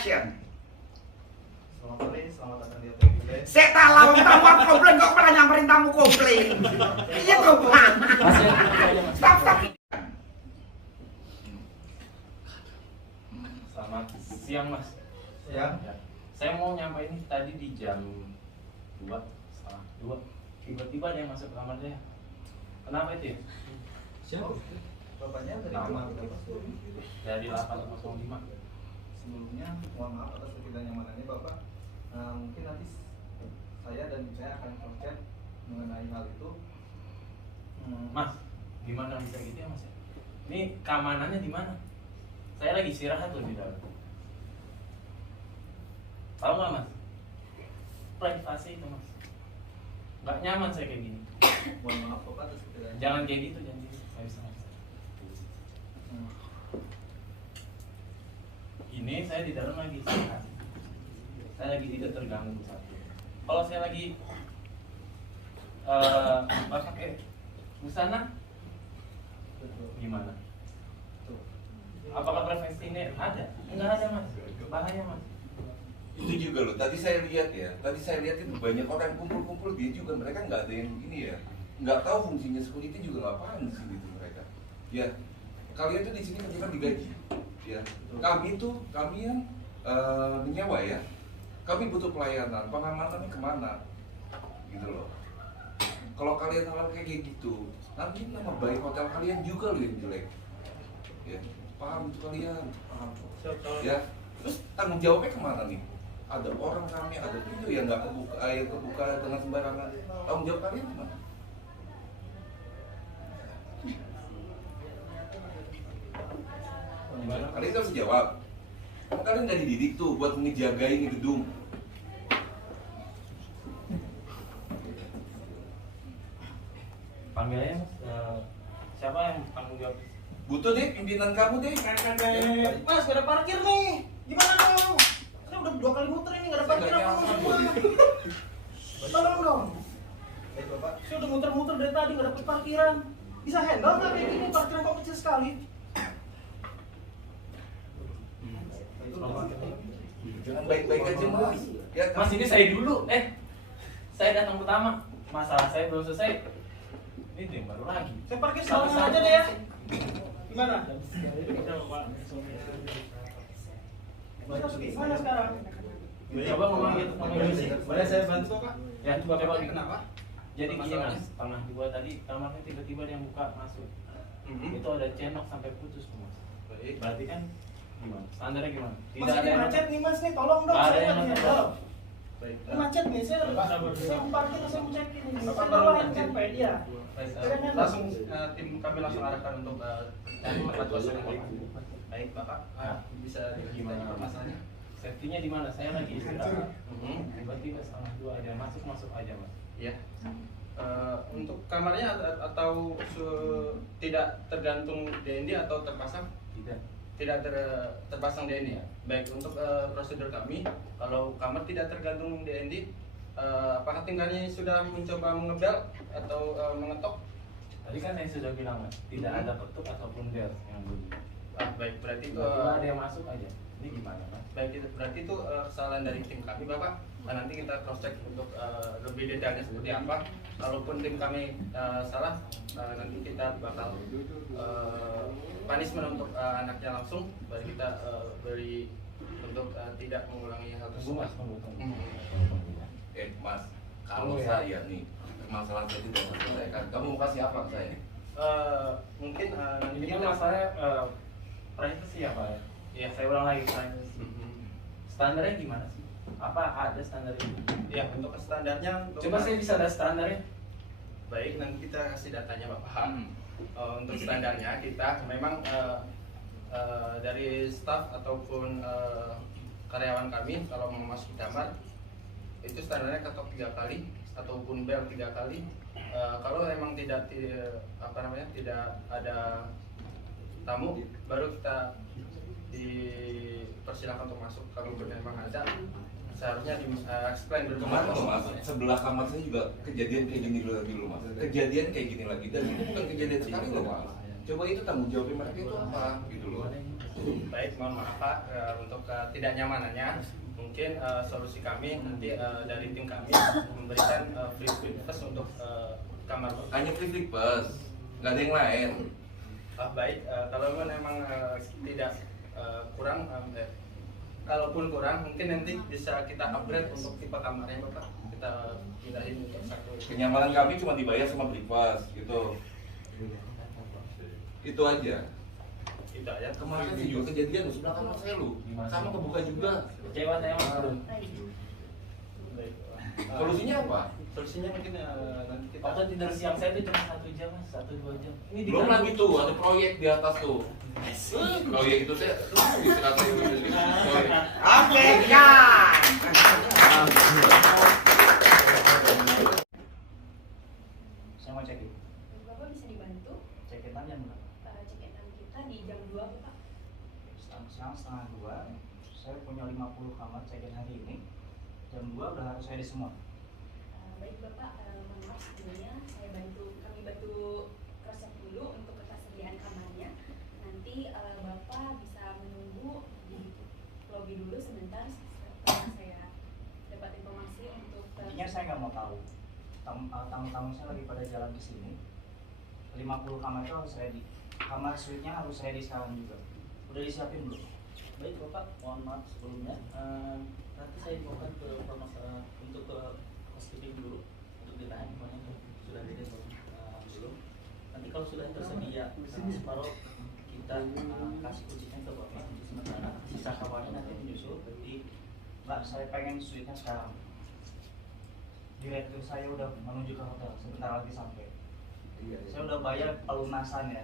action. Selamat sore, selamat datang di hotel Kulen. Saya tahu tamu komplain kok malah nyamperin tamu komplain. Iya kok Pak. Stop stop. Selamat siang Mas. Siang. Ya. Saya mau nyampe ini tadi di jam 2:30. Tiba-tiba ada yang masuk ke kamar saya. Kenapa itu ya? Siapa? Bapaknya dari Nama. rumah berapa? Dari 805. Sebelumnya, mohon maaf atas ketidaknyamanannya Bapak. Mungkin nanti saya dan saya akan cross-check mengenai hal itu. Mas, gimana bisa gitu ya Mas? Ini keamanannya di mana? Saya lagi istirahat loh di dalam. Tahu nggak Mas? Privasi itu Mas. Nggak nyaman saya kayak gini. Mohon maaf Bapak atas ketidaknyamanan. Jangan kayak gitu, jangan gitu. Saya bisa. Ini saya di dalam lagi istirahat. Saya lagi tidak terganggu satu. Kalau saya lagi pakai busana, gimana? Apakah privasi ini ada? Enggak ada Mas. Bahaya Mas. Itu juga loh, tadi saya lihat itu banyak orang kumpul-kumpul, dia juga mereka nggak ada yang begini ya, nggak tahu fungsinya security juga ngapain di sini tuh mereka. Ya, kalian tuh di sini kan digaji, ya. Kami yang menyewa ya, kami butuh pelayanan, pengamanannya kemana, gitu loh. Kalau kalian hal kayak gitu, nanti nama baik hotel kalian juga loh yang jelek, ya. Paham itu kalian, paham. Ya, terus tanggung jawabnya kemana nih? Ada orang kami, ada pintu yang nggak kebuka dengan sembarangan. Tanggung jawab kalian gimana? Kalian harus jawab. Kalian nggak dididik tuh buat ngejagain gedung. Panggil aja Mas. Siapa yang tanggung jawab? Butuh deh pimpinan kamu deh. Mas, gak ada parkir nih. Gimana dong? Saya udah 2 kali muter ini gak ada parkir Saya apa nggak semua. nyaman. Tolong dong. Baik Bapak. Saya udah muter-muter dari tadi gak dapet parkiran. Bisa handle nggak kayak gini? Parkiran kok kecil sekali. Itu Bapak. Jangan baik-baik aja mas. Ya, Mas ini saya dulu. Saya datang pertama. Masalah saya belum selesai. Ini yang baru lagi. Saya parkir sekarang aja deh ya. Gimana? Mas harus gimana sekarang? Coba ngomong gitu sama Yusuf. Boleh saya bantu Pak? Ya, coba gitu. Kenapa? Jadi gini Masalahnya? Mas, pernah gua tadi kamarnya tiba-tiba ada yang buka masuk. Itu ada cenok sampai putus Mas. Baik. Berarti kan gimana? Standarnya gimana? Mas ini macet nih mas nih, tolong dong. Nggak ada Saya yang nggak nonton. handle. Baik. Ini macet nih, saya mau parkir, saya mau check in. Bapak Saya baru bawain ngecek. sampai dia. Baik, Saya handle. langsung tim kami langsung arahkan untuk cari tempat kosong yang baik. Baik Bapak, bisa Gimana? gimana masalahnya? Safety-nya di mana? Saya lagi istirahat. Tiba-tiba setengah 2 ada yang masuk aja Mas. Ya. Untuk kamarnya atau tidak tergantung DND atau terpasang? Tidak. Tidak terpasang DND ya. Baik, untuk prosedur kami, kalau kamar tidak tergantung DND, apakah tinggalnya sudah mencoba mengebel atau mengetok? Tadi kan saya sudah bilang Mas, tidak ada ketuk ataupun bel yang bunyi. Baik, berarti itu Tiba-tiba ada yang masuk aja. Ini gimana Mas? baik, berarti itu kesalahan dari tim kami Bapak. Nah, nanti kita cross check untuk lebih detailnya seperti apa. Kalaupun tim kami salah, nanti kita bakal punishment untuk anaknya langsung, baru kita beri untuk tidak mengulangi hal Tunggu tersebut. Mas, tunggu. Mas, kalau Tunggu ya. saya nih masalah saya tidak selesaikan, kamu mau kasih apa ke saya? Mungkin nanti Ini kan kita masalahnya privacy ya Pak ya? Ya saya ulang lagi privacy. Standarnya gimana sih? Apa ada standarnya? ya untuk standarnya. Coba saya bisa ada standarnya. Baik, nanti kita kasih datanya Bapak. Untuk standarnya kita memang dari staff ataupun karyawan kami kalau mau masuk kamar itu standarnya ketok 3 kali ataupun bel 3 kali. Kalau memang tidak ada tamu, baru kita dipersilakan untuk masuk. Kalau memang ada, seharusnya di explain dulu. Kemarin loh mas, sebelah kamar saya juga kejadian kayak gini dulu mas. Kejadian kayak gini lagi dan ini bukan kejadian sekali loh mas. Coba itu tanggung jawab mereka itu apa gitu loh. Baik, mohon maaf Pak untuk ketidaknyamanannya. Mungkin solusi kami nanti dari tim kami memberikan free breakfast untuk kamar. Hanya free breakfast, nggak ada yang lain. Baik, kalau memang tidak kurang, kalaupun kurang mungkin nanti bisa kita upgrade untuk tipe kamarnya Bapak. Kita pindahin untuk satu. Kenyamanan kami cuma dibayar sama breakfast gitu. Itu aja. Itu aja. Kemarin sih juga kejadian lu sebelah kamar saya lu, sama kebuka juga. Kecewa saya Mas. Baik. Solusinya apa? Solusinya mungkin nanti kita. Waktu tidur siang saya itu cuma 1 jam Mas, 1-2 jam. Ini Belum lagi tuh ada proyek di atas tuh. Proyek itu saya istirahat dulu. Oke, ya. Saya mau cek in. Bapak bisa dibantu? Cek in jam berapa? Check in kita di jam 2 Pak. Sekarang setengah 2. Saya punya 50 kamar check in hari ini. Jam 2 udah harus ready semua. Baik Bapak, mohon maaf sebelumnya kami bantu cross check dulu untuk ketersediaan kamarnya. Nanti Bapak bisa menunggu di lobby dulu sebentar setelah saya dapat informasi untuk Intinya saya nggak mau tahu. Tamu-tamu saya lagi pada jalan ke sini. 50 kamar itu harus ready. Kamar suite-nya harus ready sekarang juga. Udah disiapin belum? Baik Bapak, mohon maaf sebelumnya. Nanti saya dibawakan ke untuk ke housekeeping dulu untuk ditanya semuanya sudah ready atau belum. Nanti kalau sudah tersedia separuh kita kasih kuncinya ke Bapak untuk sementara. Sisa kamarnya nanti menyusul. Jadi Mbak, saya pengen suite-nya sekarang. Direktur saya udah menuju ke hotel, sebentar lagi sampai. Saya udah bayar pelunasan ya.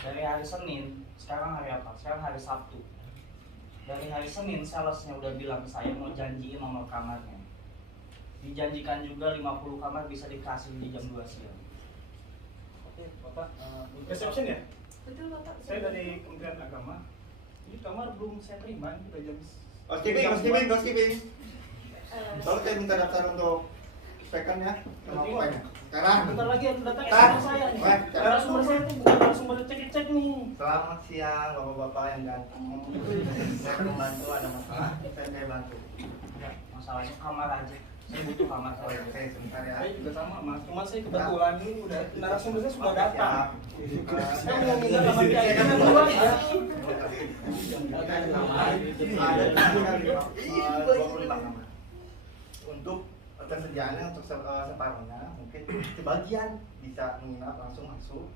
Dari hari Senin, sekarang hari apa? Sekarang hari Sabtu. Dari hari Senin, salesnya udah bilang ke saya mau janjiin nomor kamarnya. Dijanjikan juga 50 kamar bisa dikasih di jam 2 siang. oke Bapak, untuk Reception ya? betul Bapak. Saya dari Kementerian Agama. Ini kamar belum saya terima, ini udah jam. Housekeeping. Lalu saya minta daftar untuk spekernya sama pokoknya. Sekarang. Bentar lagi harus datang Tar. sama saya nih. Baik, Narasumber saya tuh bukan sumber cek nih. Selamat siang bapak-bapak yang ganteng. Saya membantu ada masalah, saya bantu. Ya, masalahnya kamar aja. Saya butuh kamar Oh ya, saya. saya sebentar ya. Saya juga sama mas, cuma saya kebetulan ini udah narasumber saya sudah datang. Saya mau minta kamar kayak gini dulu aja. Ada 25 kamar. Untuk ketersediaannya untuk separuhnya mungkin sebagian bisa menginap langsung masuk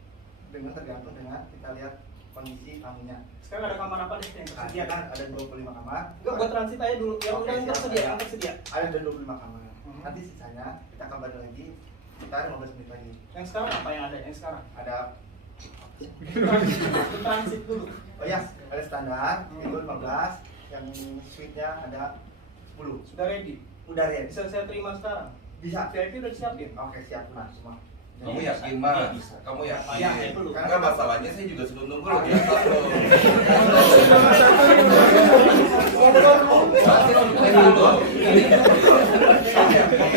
dengan tergantung dengan kita lihat kondisi tamunya. Sekarang ada kamar apa di sini yang tersedia kan? Ada 25 kamar. Enggak, buat transit aja dulu. Yang Oke, udah yang siap, tersedia, siap. yang tersedia. Ada 25 kamar. Nanti sisanya kita kembali lagi sekitar 15 menit lagi. Yang sekarang apa yang ada? Yang sekarang? Ada Transit dulu. oh ya, ada standar itu 15, yang suite-nya ada 10. Sudah ready. Udah ya? Bisa saya terima sekarang. Bisa. VIP udah disiapin. Oke, siap nah semua. Kamu Iya, yakin iya, mas? bisa. Kamu yakin? Iya, Enggak, masalahnya saya juga sudah nunggu loh di atas loh.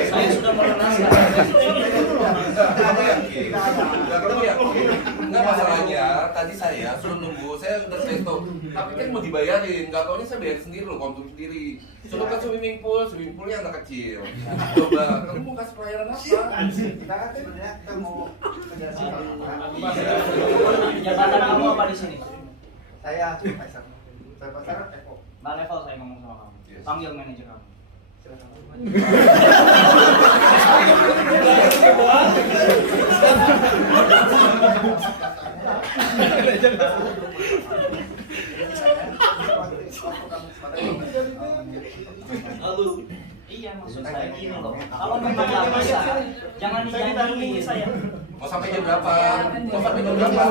Saya sudah melunaskan. Kamu yakin? Kamu yakin? Enggak, masalahnya tadi saya suruh nunggu, saya udah seto. Tapi kan mau dibayarin, nggak taunya saya bayar sendiri loh, kontum sendiri. Suruh ke swimming poolnya anak kecil. Coba, kamu mau kasih pelayanan apa? Kita kan sebenarnya kita mau kerja sama. Jabatan kamu apa di sini? Saya supervisor. Supervisor Eko. Mbak level saya ngomong sama kamu. Yes. Panggil manajer kamu. Silakan. Iya, maksud saya gini loh. Kalau memang nggak bisa, jangan dijanjiin saya. Mau sampai jam berapa? Mau sampai jam berapa?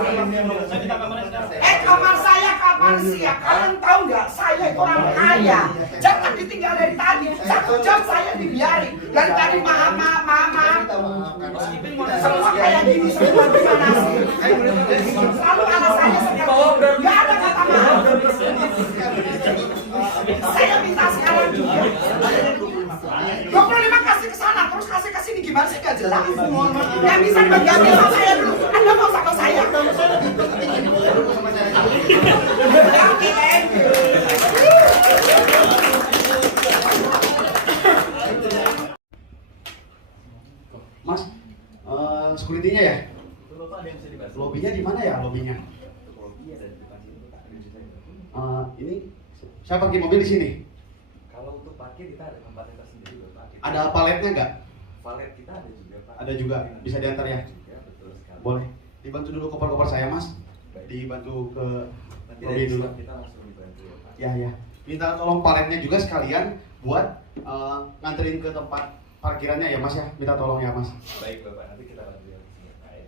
Saya minta kamarnya sekarang. Kamar saya kapan siap? Kalian tahu nggak? Saya itu orang kaya. Jangan ditinggal dari tadi. 1 jam saya dibiarin. Dari tadi maaf. Semua kayak gini semua gimana sih? Selalu alasannya seperti nggak ada kata maaf. Saya minta sekarang juga. 25 kasih ke sana, terus kasih ke sini gimana? gimana sih gak jelas? Yang bisa mengganti sama saya dulu. Anda mau sama saya? Oke, thank you. Mas, security-nya ya? Itu Bapak ada yang bisa dibantu? Lobbynya di mana ya lobbynya? Iya, dari depan sini Pak. Ini saya parkir mobil di sini. Kalau untuk parkir kita ada tempatnya tersendiri Bapak. Ada paletnya nggak? Valet kita ada juga Pak. Ada juga, bisa diantar ya? Juga, betul sekali. Boleh. Dibantu dulu koper-koper saya, Mas. Dibantu ke Nanti lobby dari dulu. staff kita langsung dibantu ya Pak. Ya, ya. Minta tolong paletnya juga sekalian buat nganterin ke tempat parkirannya ya, Mas ya. Minta tolong ya, Mas. Baik Bapak, nanti kita bantu ya. Baik.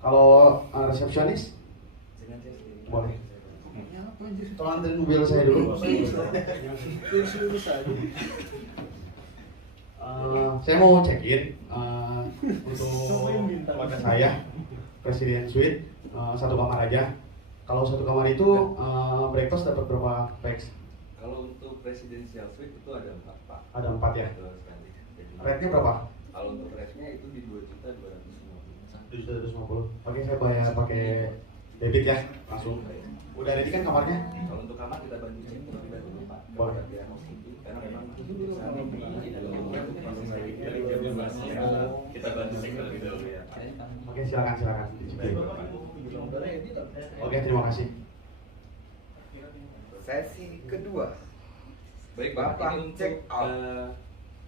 Kalau resepsionis, Dengan saya sendiri. boleh. Tolong anterin mobil saya dulu. Saya mau check-in untuk keluarga saya, Presiden Suite, satu kamar aja. Kalau satu kamar itu breakfast dapat berapa pax? Kalau untuk presidential suite itu ada 4 Pak. Ada 4 ya. Betul sekali. Jadi, Rate-nya berapa? kalau untuk rate-nya itu di 2.250.000. 750. Oke, saya bayar pakai debit ya, langsung. Udah ready kan kamarnya? Kalau untuk kamar kita bantu cek terlebih dahulu Pak. Boleh. Kalau biar housekeeping karena memang saat ini di dalam web masih dari jam 12 ya. Kita bantu cek terlebih dahulu ya Pak. Oke, silakan. Baik Bapak. Oke, terima kasih. Sesi kedua. Baik Bapak, Bapak, ini check untuk out.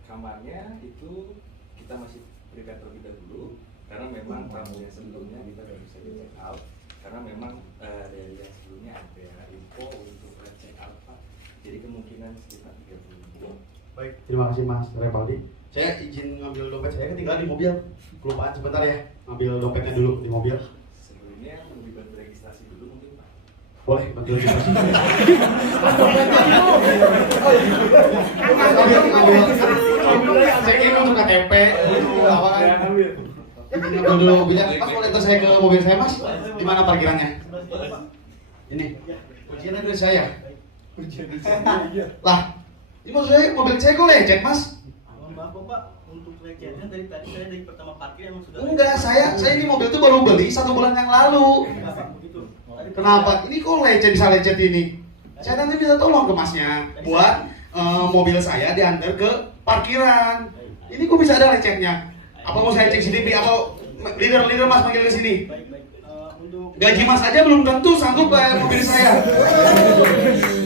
kamarnya itu kita masih prepare terlebih dahulu karena memang tamu yang sebelumnya kita baru saja check out karena memang dari yang sebelumnya ada info untuk check out Pak. Jadi kemungkinan sekitar 30.000. Baik, terima kasih Mas Repaldi. Saya izin ngambil dompet saya ketinggalan di mobil. Kelupaan sebentar ya, ngambil dompetnya dulu di mobil. Sebelumnya lebih bantu registrasi dulu mungkin Pak. Boleh, bantu registrasi. Check-in untuk KTP, Ngambil dulu mobilnya. Mas boleh antar saya ke mobil saya Mas? Di mana parkirannya? Ini. Kuncinya dari saya. Lah, ini maksud saya mobil saya kok lecet Mas? Maaf Bapak, untuk lecetnya dari tadi saya dari pertama parkir emang sudah. Enggak, saya ini mobil tuh baru beli 1 bulan yang lalu. Kenapa? Ini kok lecet bisa lecet ini? Saya nanti minta tolong ke Masnya buat mobil saya diantar ke parkiran. Ini kok bisa ada lecetnya? Apa mau saya cek CCTV atau leader Mas panggil ke sini? Gaji Mas aja belum tentu sanggup bayar mobil saya.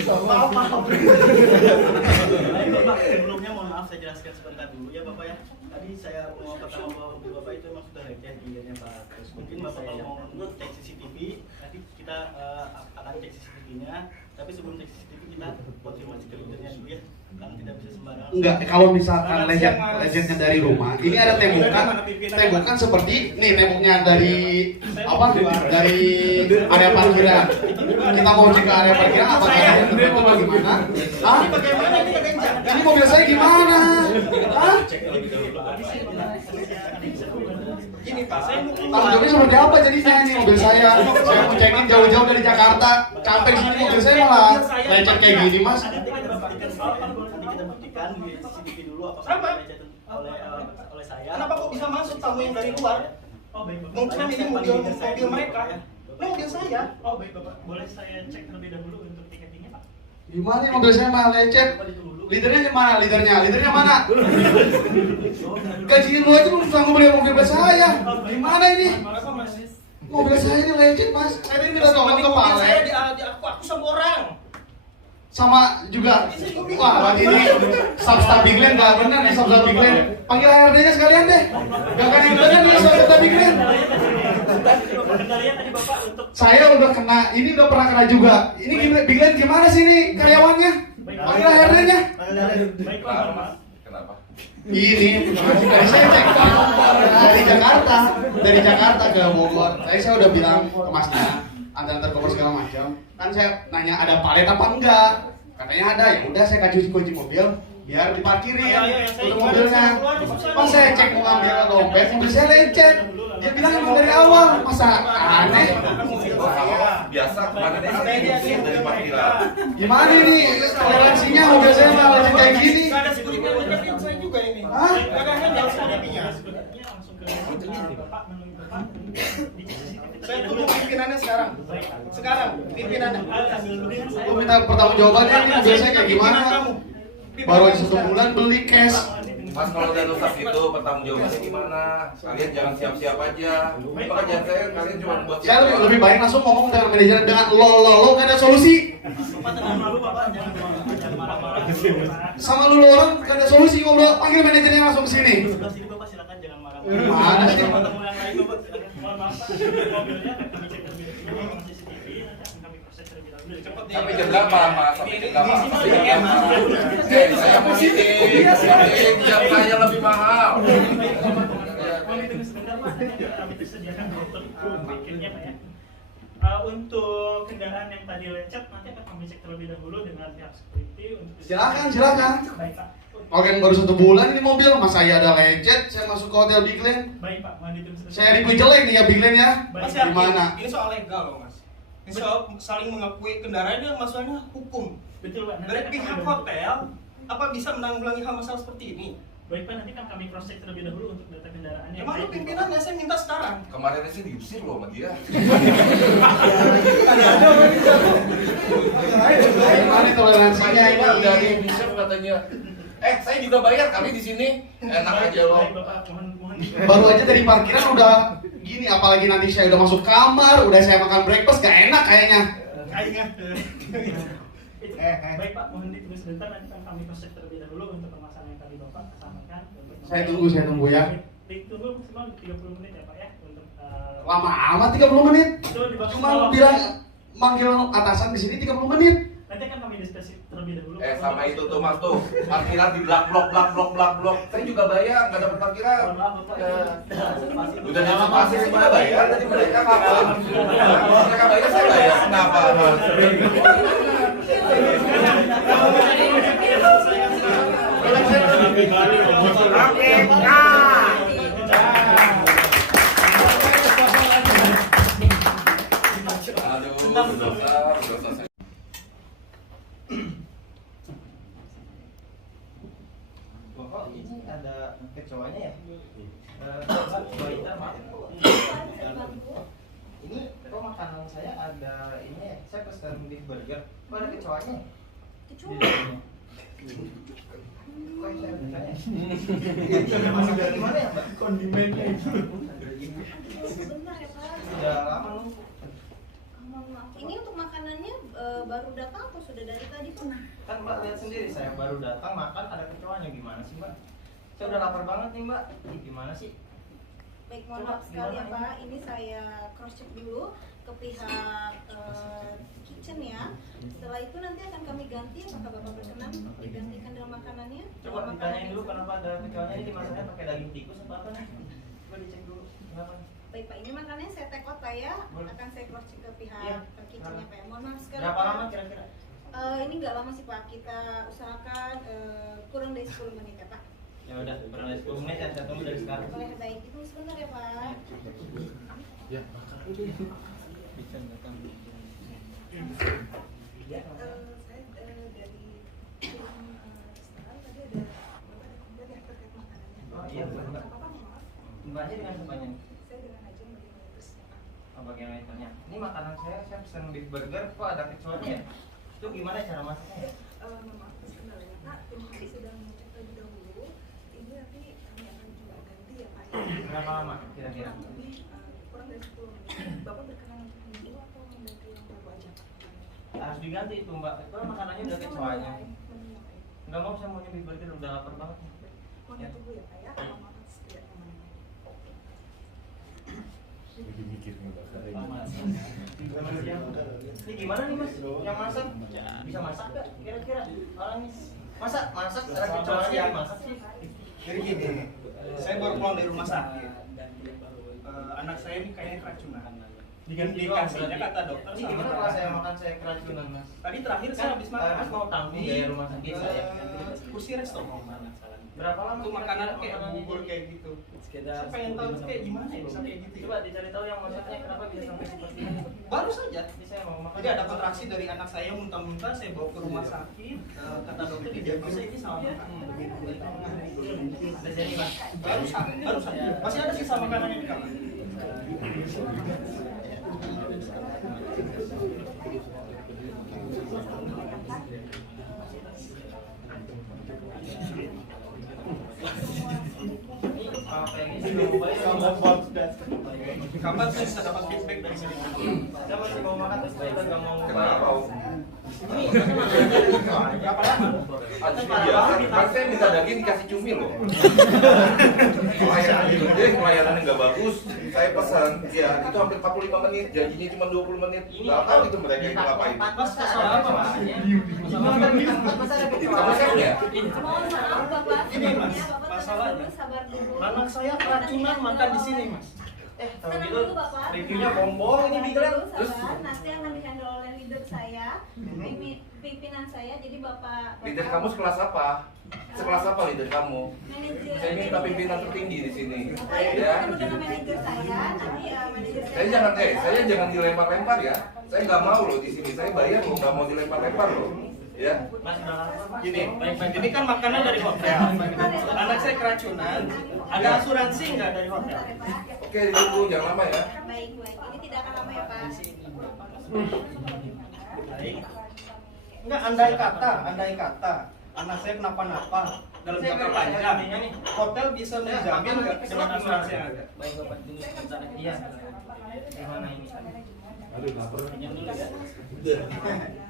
Maaf. Sebelumnya mohon maaf saya jelaskan sebentar dulu ya Bapak ya. Tadi saya mau pertama bahwa mobil Bapak itu memang sudah lecet ingatnya Pak. Terus mungkin Bapak kalau mau cek CCTV, nanti kita akan cek CCTV-nya. Tapi sebelum cek CCTV kita konfirmasi ke leadernya dulu ya. Karena tidak bisa sembarangan. Enggak, kalau misalkan lecetnya dari rumah, ini ada tembokan seperti nih temboknya dari apa? Dari area parkiran. Kita mau cek ke area parkiran apa kayak terbentuk atau gimana? Hah? Ini mobil saya gimana? Hah? Gini Pak, saya mau Tanggung jawabnya seperti apa jadinya ini mobil saya? Saya mau cekin jauh-jauh dari Jakarta, sampai di sini mobil saya malah lecet kayak gini Mas. Nanti kita buktikan di CCTV dulu apakah lecet oleh saya. Kenapa kok bisa masuk tamu yang dari luar? Oh baik Bapak. Mungkin ini mobil mereka. Ini mobil saya. Oh baik Bapak, boleh saya cek terlebih dahulu untuk tiketingnya Pak? Gimana nih mobil saya malah lecet? Leadernya di mana? Leadernya mana? Gaji lu aja belum sanggup beli mobil saya. Gimana ini? Mobil saya ini lecet Mas. Saya ini minta tolong ke Pak Saya aku sama orang. sama juga wah lagi ini substab Biglen nggak benar nih substab Biglen, panggil HRD-nya sekalian deh, gak kan yang benar nih substab Biglen. Saya udah kena, ini udah pernah kena juga. Ini Biglen gimana sih ini karyawannya? Panggil HRD-nya. Kenapa? Ini dari saya cek dari Jakarta ke Bogor. Saya udah bilang ke Masnya antar koper segala macam. Kan saya nanya ada palet apa enggak? Katanya ada. Ya udah saya kasih kunci mobil biar diparkirin untuk mobilnya. Pas saya cek mau ngambil dompet, mobil saya lecet. Dia bilang emang dari awal. Masa aneh? Biasa kemarin dia dari parkiran. Gimana ini toleransinya mobil saya malah lecet kayak gini? Ada security saya juga ini. Hah? Ada yang CCTV-nya. Bapak menunggu Bapak di CCTV. Saya tunggu pimpinannya sekarang. Sekarang pimpinannya. Gue minta pertanggungjawabannya ini biasanya kayak gimana? Baru aja 1 bulan beli cash. Mas kalau udah rusak itu pertanggungjawabannya gimana? Kalian jangan siap-siap aja. Pekerjaan saya kalian cuma buat Saya lebih baik langsung ngomong dengan manajer dengan lo gak ada solusi. Bapak tenang dulu Bapak, jangan marah-marah. Sama lu orang gak ada solusi ngobrol, panggil manajernya langsung ke sini. Sebelah sini Bapak silakan jangan marah-marah. Mana sih? Ketemu yang lain Bapak silakan. Mohon maaf Pak, mobilnya akan kami cek terlebih dahulu dengan CCTV, nanti akan kami proses terlebih dahulu. Cepat Sampai jam berapa mas? Sampai jam berapa? Saya mau meeting, jam saya lebih mahal. Mohon ditunggu sebentar Pak, nanti akan kami sediakan untuk parkirnya Pak ya. Untuk kendaraan yang tadi lecet nanti akan kami cek terlebih dahulu dengan pihak security untuk Silakan. Baik Pak. Oke, baru 1 bulan ini mobil, mas saya ada lecet, saya masuk ke hotel Big Land. Baik Pak, mohon ditunggu sebentar. Saya dipuji jelek nih ya Big Land ya. Mas Baik. Gimana? Ini soal legal loh mas. Ini soal saling mengakui kendaraan ini masalahnya hukum. Betul Pak. Nanti Dari akan pihak kami- hotel, apa bisa menanggulangi hal masalah seperti ini? Baik Pak, nanti akan kami cross check terlebih dahulu untuk data kendaraan yang Emang lu baik. pimpinannya saya minta sekarang. Kemarin sih diusir loh sama dia. Gimana toleransinya Saya ini? dari Bishop katanya, saya juga bayar kali di sini. Enak aja loh. Baik Bapak, mohon. Baru aja dari parkiran udah gini, apalagi nanti saya udah masuk kamar, udah saya makan breakfast, gak enak kayaknya. Kayaknya. Itu, baik Pak, mohon ditunggu sebentar, nanti akan kami cross check terlebih dahulu untuk permasalahan yang tadi Bapak sampaikan. Saya tunggu ya. Ditunggu maksimal 30 menit ya Pak ya untuk Lama amat 30 menit. itu di bawah Cuma bawah- bilang manggil atasan di sini 30 menit. Nanti akan kami diskusi terlebih dahulu. Sama itu tuh mas tuh, parkiran di blok. Saya juga bayar, nggak dapat parkiran. Mohon maaf Bapak. Udah dapat pasir saya juga bayar, tadi mereka kapan? Mereka bayar, saya bayar. Kenapa mas? Aduh, berdosa. Kok ini ada kecoanya ya? Mbak Ita, maaf. Ini kok makanan saya ada ini ya? Saya pesan beef burger. Kok ada kecoanya? Kecuali Kok saya bertanya? Masaknya gimana ya Mbak? Kondimennya itu. sebentar ya Pak. Sudah lama lu. Mohon maaf. Ini untuk makanannya baru datang atau sudah dari tadi Pak? Kan Mbak lihat sendiri saya baru datang makan ada kecoanya, gimana sih Mbak? Saya udah lapar banget nih Mbak. Ih, gimana sih? Baik, mohon Coba, maaf sekali ya gimana Pak. Ini saya cross check dulu ke pihak kitchen ya. Setelah itu nanti akan kami ganti. Apakah Bapak berkenan digantikan dalam makanannya? Coba ditanyain dulu kenapa ada kecoanya ini dimasaknya pakai daging tikus atau apa nih? Coba dicek dulu. Kenapa? Baik Pak, ini makanannya saya take out Pak ya. Boleh. Akan saya cross check ke pihak Iya. kitchennya Pak ya. Mohon maaf sekali. Berapa Pak. lama kira-kira? Ini nggak lama sih Pak. Kita usahakan kurang dari 10 menit ya Pak. Ya udah, kurang dari 10 menit ya, saya tunggu dari sekarang. Boleh, baik. Itu sebentar ya Pak. Ya. Saya dari tim restoran tadi ada Bapak ada komplain ya terkait makanannya. Oh iya, Mbak. Apa maaf? Mbaknya dengan siapanya? Saya dengan aja yang bagaimana terus ya Pak. Oh, bagian waiternya. Ini makanan saya pesan beef burger, kok ada kecoanya ya? Itu gimana cara masaknya? Mohon maaf atas kendalanya Pak. Tim kami sedang mengecek terlebih dahulu. Ini nanti kami akan coba ganti ya Pak. Berapa lama kira-kira? Kurang lebih kurang dari 10 menit. Bapak berkenan untuk menunggu atau mengganti yang baru aja Pak? Harus diganti itu Mbak, itu makanannya udah kecoanya. Nggak mau, saya mau beef burger, udah lapar banget. Mohon ditunggu ya Pak ya. Mohon maaf atas ketidaknyamanan. Ini gimana nih Mas? Yang masak? Bisa masak nggak kira-kira orangnya? Masak ada kecoanya masak sih. Jadi gini, saya baru pulang dari rumah sakit. Anak saya ini kayaknya keracunan. Dikasihnya kata dokter Ini gimana kalau saya makan saya keracunan mas? Tadi terakhir saya habis makan. Mas mau tanggung biaya rumah sakit saya. Kursi resto mau mana salah. Berapa lama Itu makanan kayak bubur kayak gitu. Sekitar Saya pengen tahu kayak gimana ya bisa kayak gitu. Coba dicari tahu yang masaknya kenapa bisa sampai seperti ini. Baru saja. Ini saya mau makan. Jadi ada kontraksi dari anak saya muntah-muntah, saya bawa ke rumah sakit. Kata dokter didiagnosa ini sama makanan. Ada sini mas. Baru saja. Masih ada sisa makanan yang di kamar. Kapan saya bisa dapat feedback dari sini? Saya masih mau makan terus kita nggak mau. Kenapa? Ini berapa lama? Kan saya minta daging dikasih cumi loh. Jadi pelayanannya nggak bagus. Saya pesan, ya itu hampir 45 menit, janjinya cuma 20 menit. Nggak tahu itu mereka itu ngapain. Mas masalah apa mas? Kamu chefnya? Mohon maaf Bapak. Ini, Mas, Bapak masalahnya. tenang dulu, sabar dulu. Anak saya keracunan makan di sini mas. Kalau Tenang gitu dulu Bapak. reviewnya bombol ini bigelnya. Terus nanti akan dihandle oleh leader saya, pimpinan saya. Jadi Bapak. Leader kamu sekelas apa? Sekelas apa leader kamu? Manajer. Saya minta pimpinan tertinggi di sini. Bapak itu Ya. ketemu dengan manajer saya. Nanti manajer Saya jangan dilempar-lempar ya. Saya nggak mau loh di sini. Saya bayar loh, nggak mau dilempar-lempar loh. Ya. Mas berapa? Ini kan makanan dari hotel. Anak saya keracunan. Ada asuransi nggak dari hotel? Oke, ditunggu jangan lama ya. Baik, baik. Ini tidak akan lama ya Pak. Baik. Enggak, andai kata anak saya kenapa-napa dalam jangka panjang, hotel bisa menjamin nggak dengan asuransi yang ada? Baik bapak tunggu sebentar. Iya. Gimana ini? Pinjam dulu ya.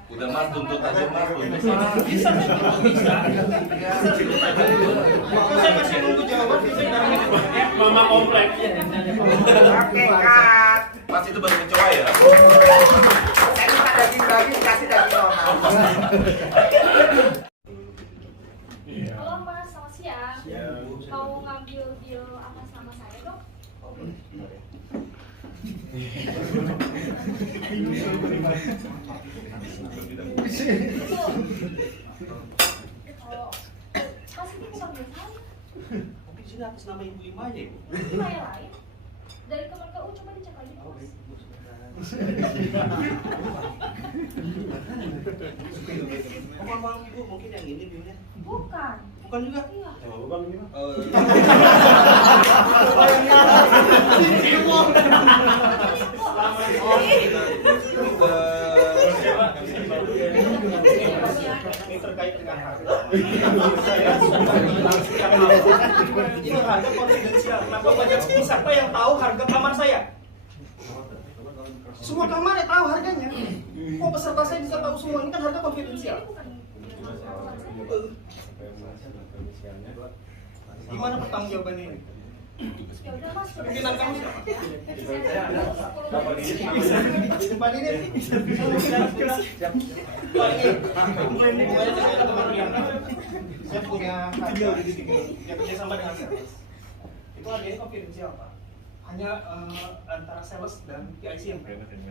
Udah mas, tuntut aja mas, tuntut. Bisa, bisa. Saya masih nunggu jawaban dari Mama komplek. Oke, cut. Mas itu baru kecoa ya? Saya minta daging lagi, dikasih daging normal. Halo Mas, selamat siang. Mau ngambil deal atas nama saya dong? Oh, Mas ini bukan deal saya. Mungkin sini atas nama Ibu Lima ya Ibu. Lima yang lain. Dari Kemenku coba dicek lagi Mas. Ngomong Ibu mungkin yang ini bilnya. Bukan. Bukan juga. Iya. Ini terkait dengan harga. Ini harga konfidensial. Kenapa banyak siapa yang tahu harga kamar saya? Semua kamar ya tahu harganya. Kok peserta saya bisa tahu semua? Ini kan harga konfidensial. Gimana pertanggungjawabannya ini? Ya udah Mas, Pimpinan kamu siapa? Pak Pak ini saya punya harga yang kerja sama dengan sales. Itu harganya konfidensial Pak. Hanya antara sales dan PIC yang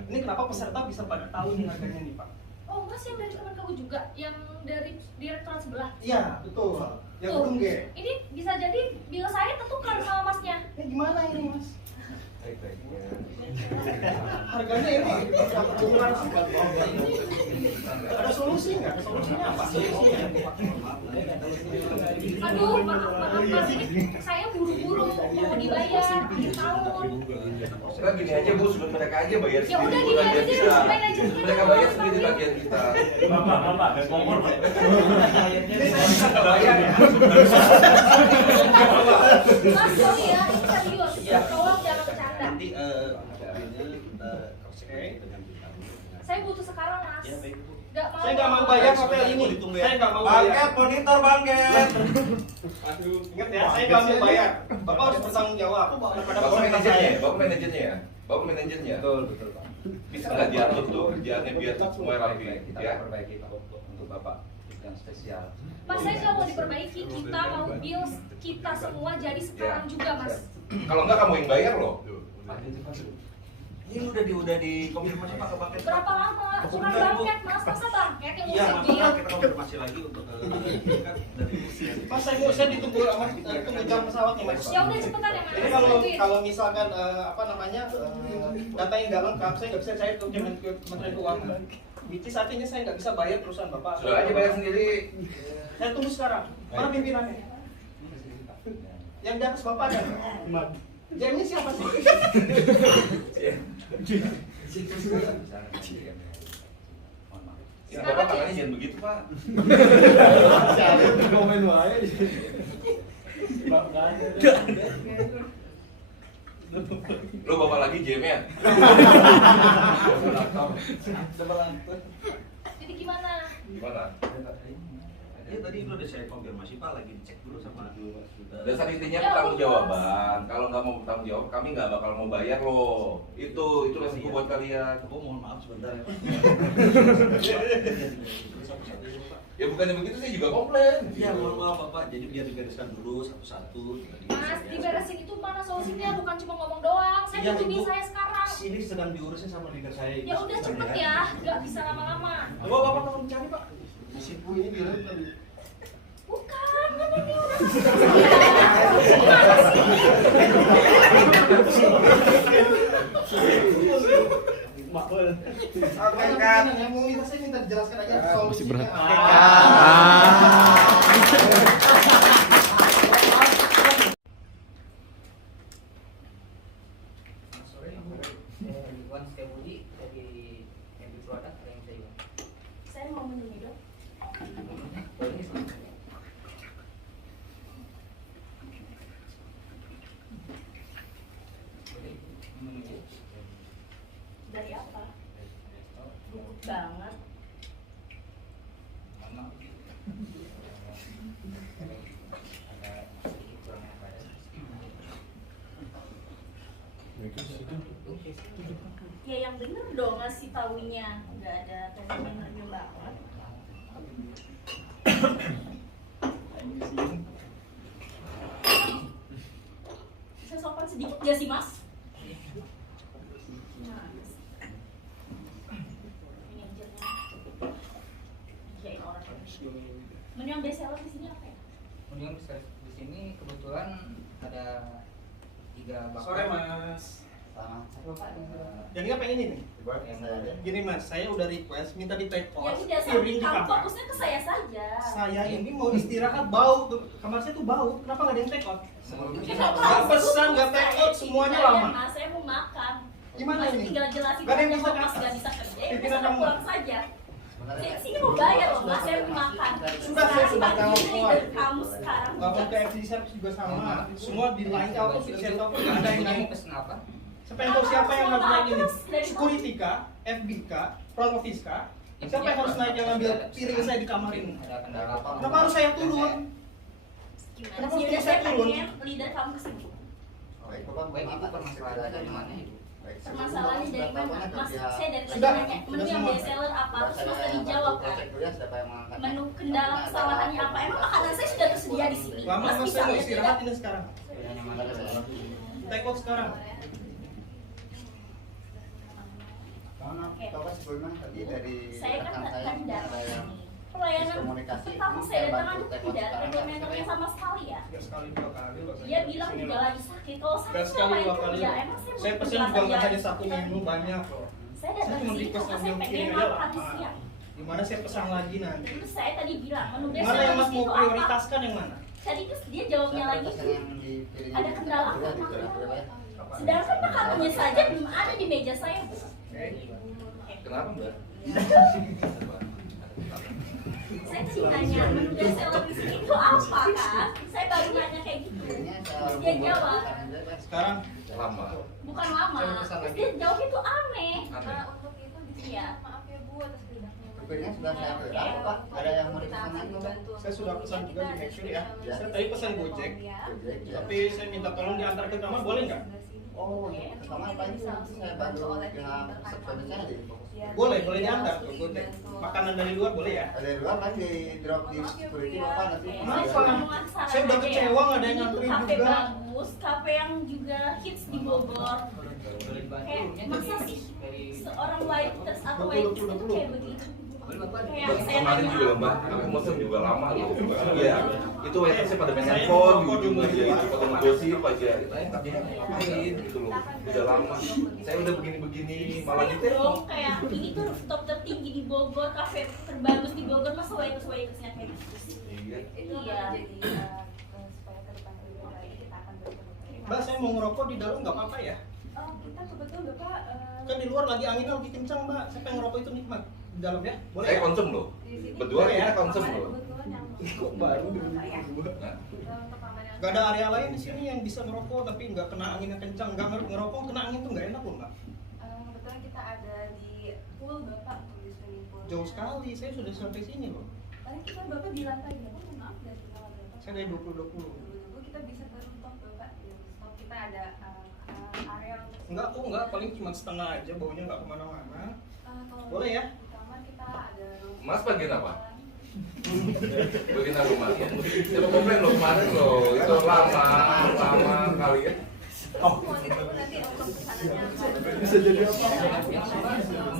ini kenapa peserta bisa pada tahu nih harganya nih Pak? Oh Mas yang dari Kemenku juga, yang dari direktorat sebelah. Iya betul. Yang Tuh, belum G. ini bisa jadi bil saya tertukar sama Masnya. Ini gimana ini Mas? Harganya ini ada solusi nggak? Solusinya apa? Aduh, maaf Mas, ini saya buru-buru mau dibayar akhir tahun. Kita gini aja bu, sudah mereka aja bayar Ya udah sendiri gini bagian aja, kita. manajemennya Mereka juga bayar harus sendiri bangun. bagian kita. Ini saya bisa nggak bayar ya? Mas, sorry ya, ini serius. Tolong jangan bercanda. Saya butuh sekarang Mas. Gak mau. Saya nggak mau bayar hotel ini. Saya nggak mau bayar. monitor bangket. Ingat ya, saya nggak mau bayar. Bapak harus bertanggung jawab kepada Bapak peserta manajernya, saya. bapak manajernya ya, bapak manajernya. Betul Pak. Bisa nggak diatur tuh kerjaannya biar semua rapi, Kita ya? perbaiki Pak untuk Bapak yang spesial. Mas, saya nggak mau diperbaiki. Kita mau bil kita semua jadi sekarang juga Mas. Kalau nggak kamu yang bayar loh. Ini udah dikonfirmasi Pak ke Bangket. Berapa lama? Cuma bangket mas, masa bangket yang Iya, sedih? Mas, kita konfirmasi lagi untuk kan dari Mas, saya ditunggu sama tunggu jam pesawatnya Mas. Ya udah cepetan ya mas. Jadi kalau misalkan apa namanya data yang nggak lengkap, saya nggak bisa cair ke Kementerian Keuangan. Which is artinya saya nggak bisa bayar perusahaan Bapak. Sudah aja bayar sendiri. Saya tunggu sekarang. Mana pimpinannya? Yang di atas Bapak kan? Jamnya siapa sih? Ya, Bapak tangannya jangan begitu, Pak. Komen wae di sini. Lo Bapak lagi jam-nya? Jadi gimana? Gimana? Ya tadi itu udah saya konfirmasi Pak, lagi dicek dulu sama Dasar intinya pertanggungjawaban. Kalau nggak mau bertanggung jawab, kami nggak bakal mau bayar loh. Itu resiko buat kalian. Oh, mohon maaf sebentar ya Pak. Ya bukannya begitu, saya juga komplain. Iya, mohon maaf Bapak. Jadi biar dibereskan dulu satu-satu. Mas, diberesin itu mana solusinya? Bukan cuma ngomong doang. Saya Iya, butuh Ibu. saya sekarang. Ini sedang diurusin sama leader saya. Ya udah cepet ya, nggak bisa lama-lama. Coba Bapak tolong cari Pak. Si Bu ini bilang tadi. Bukan, kan ini orang. Oke, kan. Yang mau minta saya minta dijelaskan aja solusinya. Sore Ibu, Iwan Setiabudi dari MB Product, ada yang saya Iwan. Saya mau menemui dok. Boleh sama. Boleh menemui. Dari apa? Gugup banget. Ya yang bener dong ngasih taunya. Nggak ada tanya-tanya banget. Bisa sopan sedikit gak sih mas? Mas. Manajernya. Jain orang. Menu yang best seller di sini apa ya? Kemudian di sini kebetulan ada 3 bapak. Sore Mas. Jadi apa yang ini nih? Yang ada. Gini Mas, saya udah request minta di take Ya off. udah, Piring di kamu kamar. fokusnya ke saya saja. Saya ini mau istirahat, bau. Kamar saya tuh bau. Kenapa nggak ada yang take out? Kenapa Nggak harus pesan, duduk? nggak take Saya out, semuanya tinggal ya, lama. Mas, saya mau makan. Gimana Mas ini? tinggal jelasin Nggak ada yang aja bisa kalau ke Mas atas. nggak bisa kerja, ya Pimpinan bisa kamu. pulang saja. Saya sini mau bayar loh Mas, saya mau makan. Sudah, saya sudah tahu Ini semua. dari kamu sekarang. Lapor ke FD Service juga sama. Semua di line auto, saya tahu nggak ada yang naik. Pesen apa? Saya pengen tahu siapa yang harus naik ini. Dari Security kah? FB kah? Front office kah? Siapa yang harus naik yang ngambil piring saya di kamar ini? Ada kendala apa? Kenapa harus saya turun? Gimana Kenapa sih? harus Udah saya saya turun? pengen leader kamu kesini. Baik, Bapak, Baik, Ibu permasalahannya dari mana Ibu? Permasalahannya dari mana? Mas, saya dari tadi Sudah, nanya menu sudah yang semua. best seller apa? Terus Mas tadi jawab kan? Menu kendala kesalahannya apa? Emang makanan saya sudah tersedia di sini. Lama Mas Mas, bisa saya mau lihat istirahat tidak? ini sekarang. Take out sekarang. Bapak sebelumnya tadi dari Saya kan rekan saya tadi ada datang yang pelayanan komunikasi pertama ini saya datang bantu aja take out tidak ada sekarang. komentarnya sama sekali ya. Tiga sekali, 2 kali. loh. Dia bilang juga lagi sakit. Kalau Tiga saya sekali, ngapain 2 kali. kerja? Emang saya Saya mau pesen berapa juga nggak jam? hanya satu menu, banyak loh. Saya datang Saya ke cuma sini request karena saya yang pengen kirim aja makan lah. siang. Gimana saya pesan lagi nanti? Terus saya tadi bilang menu best Mana yang seller Mas di mau situ apa? prioritaskan yang mana? Tadi terus dia jawabnya lagi ada kendala apa? Sedangkan makanannya saja belum ada di meja saya. Bu. Kenapa Mbak? Saya tadi nanya menu best seller di sini itu apa kan? Saya baru nanya kayak gitu. Terus dia jawab Sekarang Lama. bukan lama. Terus dia jawab itu aneh. Aneh. Untuk itu iya. Maaf ya Bu atas tidaknya. Supirnya sudah saya pegang, Pak. Ada yang mau dipesan lagi, Pak? Saya sudah pesan juga di Make Sure ya. Saya tadi pesan Gojek, Gojek, ya. tapi saya minta tolong diantar ke kamar, boleh nggak? Oh, sama apa ini? Saya bantu dengan subscribernya di Boleh diantar ke Gojek. Makanan dari luar boleh ya? Ada luar kan di drop di security Bapak nanti. Kenapa? Saya udah kecewa nggak ada yang nganterin Kafe juga. bagus, kafe yang juga hits di Bogor. Kayak masa sih seorang waiters atau waitress itu kayak begitu? Kayak saya Kemarin nanya, juga mbak, aku mesen juga lama loh. Iya, itu waitersnya pada main handphone di ujung aja, pada ngegosip aja. Tapi ngapain gitu loh, udah lama. Saya udah begini-begini, malah saya gitu. dong kayak ini tuh rooftop tertinggi di Bogor, kafe terbagus di Bogor, masa waitersnya kayak gitu sih? Iya. Itu iya. Jadi supaya ke depan lebih baik kita akan bertemu. Mbak, saya mau ngerokok di dalam nggak apa-apa ya? Kita kebetulan Bapak Kan di luar lagi anginnya lagi kencang, Mbak. Saya pengen ngerokok itu nikmat. Di dalam ya? Boleh Saya ya? konsum loh. Berdua kita konsum loh. kebetulan yang Kok baru berdua? Nah, untuk pamer yang Gak ada area lain di sini yang bisa ngerokok tapi nggak kena angin yang kencang. Nggak ngerokok kena angin tuh nggak enak loh, Mbak. kebetulan kita ada di pool Bapak, di swimming pool. Jauh sekali. Saya sudah sampai sini loh. Paling kita Bapak di lantai berapa? Maaf dari lantai berapa? Saya dari 2020. Dulu kita bisa ke rooftop Bapak. Di rooftop kita ada area untuk Enggak, paling cuma setengah aja, baunya nggak kemana-mana. kalau Boleh ya? di kamar kita ada Mas bagian apa? Bagian apa mas? Saya mau komplain loh kemarin loh, itu lama kali ya. mau itu nanti untuk kesananya Bisa jadi apa?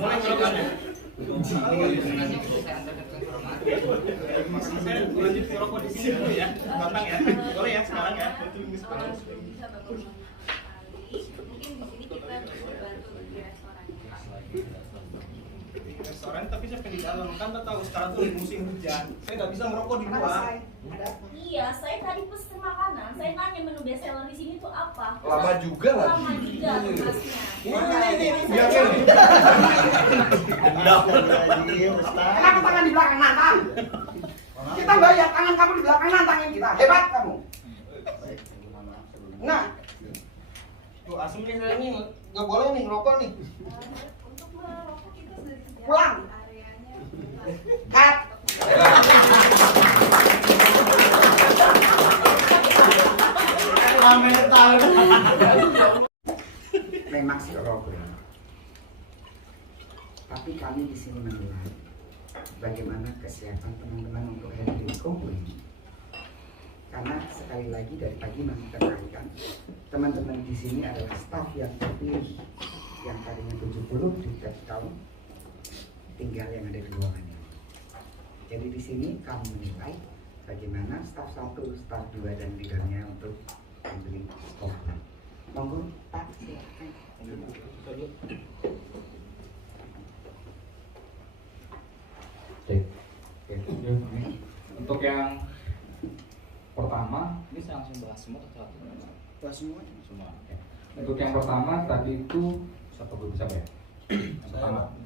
Mulai ngerokoknya. Saya lanjut ngerokok di sini dulu ya, batang ya. Boleh ya sekarang ya? bisa Bapak sekali. Mungkin di sini kita bisa bantu di restorannya. Restoran tapi saya pengen di dalam, kan kita tahu sekarang tuh musim hujan. Saya nggak bisa ngerokok di luar. Iya, saya tadi pesen makanan, saya nanya menu best seller di sini tuh apa? Lama juga lagi. Lama juga tugasnya. Ini Biarin. Kenapa tangan di belakang nantang? Kita bayar tangan kamu di belakang nantangin kita. Hebat kamu. Nah, tuh asumsi saya ini nggak boleh nih ngerokok nih. Untuk merokok kita sudah disediakan Pulang. areanya. cut. Memang sih rokok. Tapi kami di sini menilai bagaimana kesiapan teman-teman untuk handling kumpul ini. Karena sekali lagi dari pagi masih terangkan, teman-teman di sini adalah staf yang terpilih yang tadinya 70 di tiap tahun tinggal yang ada di ruangan ini. Jadi di sini kamu menilai bagaimana staf 1, staf 2 dan leadernya untuk handling stok. Monggo Pak, silakan. Untuk yang pertama, ini saya langsung bahas semua atau satu? Bahas semua. Semua. Oke. Untuk yang pertama tadi itu siapa dulu bisa ya? Yang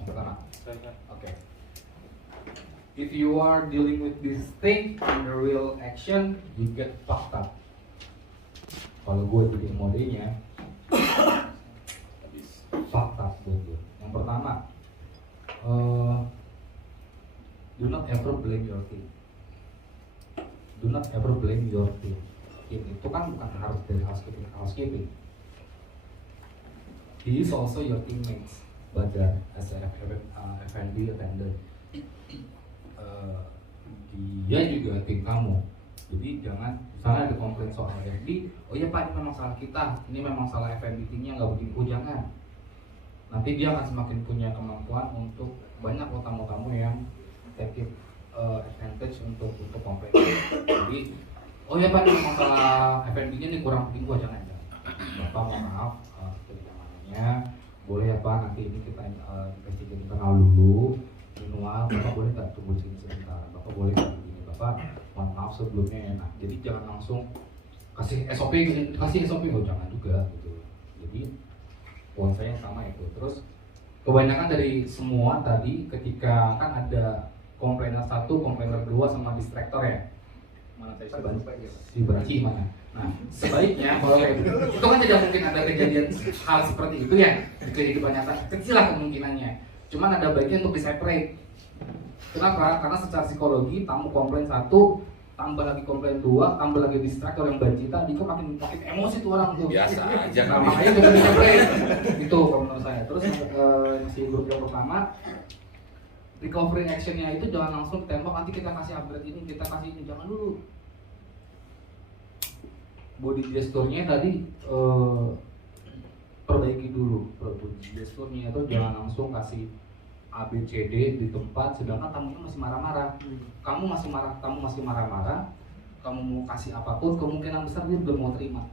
pertama. Oke. If you are dealing with this thing in the real action, you get fucked up. Kalau gue jadi modenya, fucked up gue. Yang pertama, do not ever blame your team. Do not ever blame your team. Team itu kan bukan harus dari housekeeping. He is also your teammates, but as a F&B attendant, dia juga tim kamu. Jadi jangan misalnya ada komplain soal F&B, oh iya Pak ini memang salah kita, ini memang salah F&B timnya nggak begini. Oh jangan. Nanti dia akan semakin punya kemampuan untuk banyak tamu-tamu yang take advantage untuk komplain. Jadi, oh ya Pak, ini masalah F&B-nya nih kurang begini, gua jangan. Bapak mohon maaf, ketidaknyamatannya, boleh ya Pak, nanti ini kita investigasi internal dulu, manual, Bapak boleh nggak tunggu sini sebentar, Bapak boleh nggak begini, Bapak mohon maaf sebelumnya ya. Nah, jadi jangan langsung kasih SOP, oh jangan juga gitu. Jadi poin saya yang sama itu. Terus kebanyakan dari semua tadi ketika kan ada komplainer 1, komplainer 2 sama distraktor ya. Mana tadi si Beraci mana? Nah, sebaiknya kalau kayak gitu, itu kan tidak mungkin ada kejadian hal seperti itu ya. Jadi kebanyakan kecil lah kemungkinannya. Cuman ada baiknya untuk di-separate. Kenapa? Karena secara psikologi tamu komplain 1, tambah lagi komplain 2, tambah lagi distraktor yang bercita, Diko makin emosi tuh orang tuh. Biasa aja. Nah, makanya jangan komplain. Itu kalau menurut saya. Terus yang si grup yang pertama, recovery actionnya itu jangan langsung tembak, nanti kita kasih upgrade ini, kita kasih ini, jangan dulu. Body gesturnya tadi perbaiki dulu body gesturnya, itu jangan langsung kasih ABCD di tempat sedangkan tamunya masih marah-marah. Kamu masih marah-marah, kamu mau kasih apapun kemungkinan besar dia belum mau terima.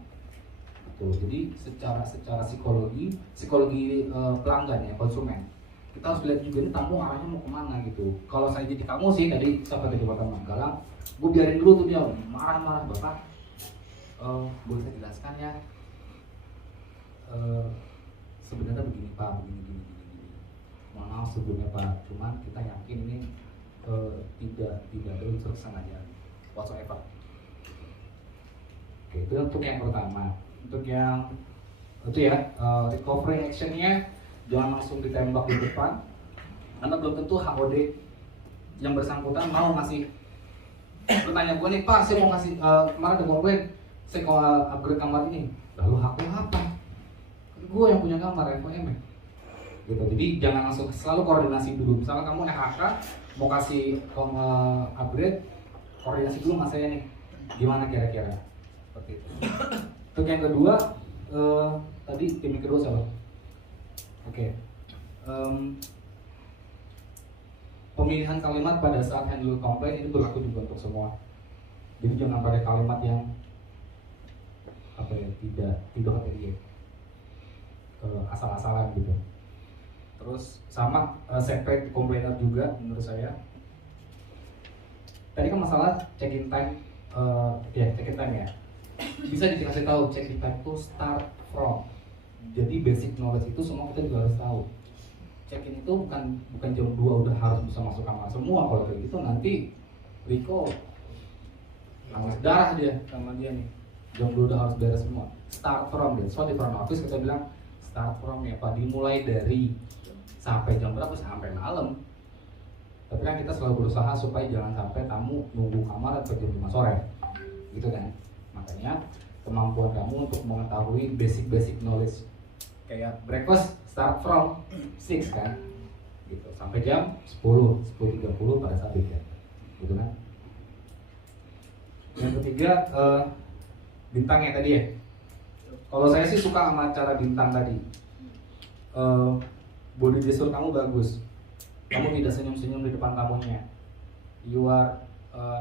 Tuh, jadi secara psikologi pelanggan ya, konsumen, kita harus lihat juga ini tamu arahnya mau kemana gitu. Kalau saya jadi kamu sih tadi sampai ke jembatan Manggalang, gue biarin dulu tuh dia marah-marah, Bapak boleh saya jelaskan ya, sebenarnya begini Pak, begini. Mohon maaf sebelumnya Pak, cuman kita yakin ini tidak ada unsur kesengajaan whatsoever. Oke, itu untuk yang pertama. Untuk yang itu ya, recovery actionnya jangan langsung ditembak di depan, karena belum tentu HOD yang bersangkutan mau ngasih. Bertanya gue nih Pak, saya mau ngasih kemarin ada komplain, saya mau upgrade kamar ini. Lalu hakku apa? Gue yang punya kamar, FOM gitu. Jadi jangan langsung, selalu koordinasi dulu. Misalnya kamu NHK mau kasih upgrade, koordinasi dulu sama saya nih, gimana kira-kira seperti itu. Untuk yang kedua, tadi tim yang kedua siapa? Oke. Pemilihan kalimat pada saat handle komplain itu berlaku juga untuk semua. Jadi jangan pakai kalimat yang apa ya, tidak asal-asalan gitu. Terus sama separate complainer juga menurut saya. Tadi kan masalah check-in time, check-in time ya. Bisa dikasih tahu check-in time itu start from. Jadi basic knowledge itu semua kita juga harus tahu. Check-in itu bukan jam 2 udah harus bisa masuk kamar semua. Kalau kayak gitu nanti Riko nangis darah dia sama dia nih. Jam 2 udah harus beres semua. Start from, so di front office kita bilang start from ya Pak, dimulai dari sampai jam berapa, sampai malam. Tapi kan kita selalu berusaha supaya jangan sampai tamu nunggu kamar atau jam 5 sore gitu kan. Makanya kemampuan kamu untuk mengetahui basic knowledge kayak breakfast start from 6 kan gitu, sampai jam 10:30 pada saat weekend gitu kan. Yang ketiga, bintangnya tadi ya. Kalau saya sih suka sama cara bintang tadi. Body gesture kamu bagus. Kamu tidak senyum-senyum di depan tamunya. You are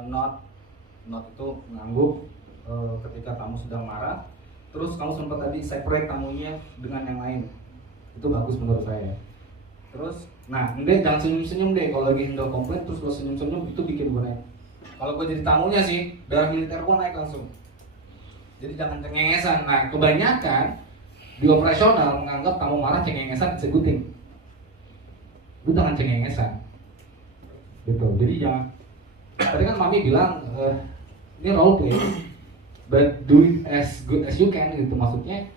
not itu ngangguk ketika tamu sedang marah. Terus kamu sempat tadi separate tamunya dengan yang lain. Itu bagus menurut saya. Terus, nah, jangan senyum-senyum deh. Kalau lagi handle komplain terus lo senyum-senyum itu bikin gue naik. Kalau gue jadi tamunya sih, darah militer gue naik langsung. Jadi jangan cengengesan. Nah, kebanyakan di operasional menganggap tamu marah cengengesan executing. Lu jangan cengengesan. Gitu. Jadi jangan. Tadi kan Mami bilang ini role play, but do it as good as you can gitu. Maksudnya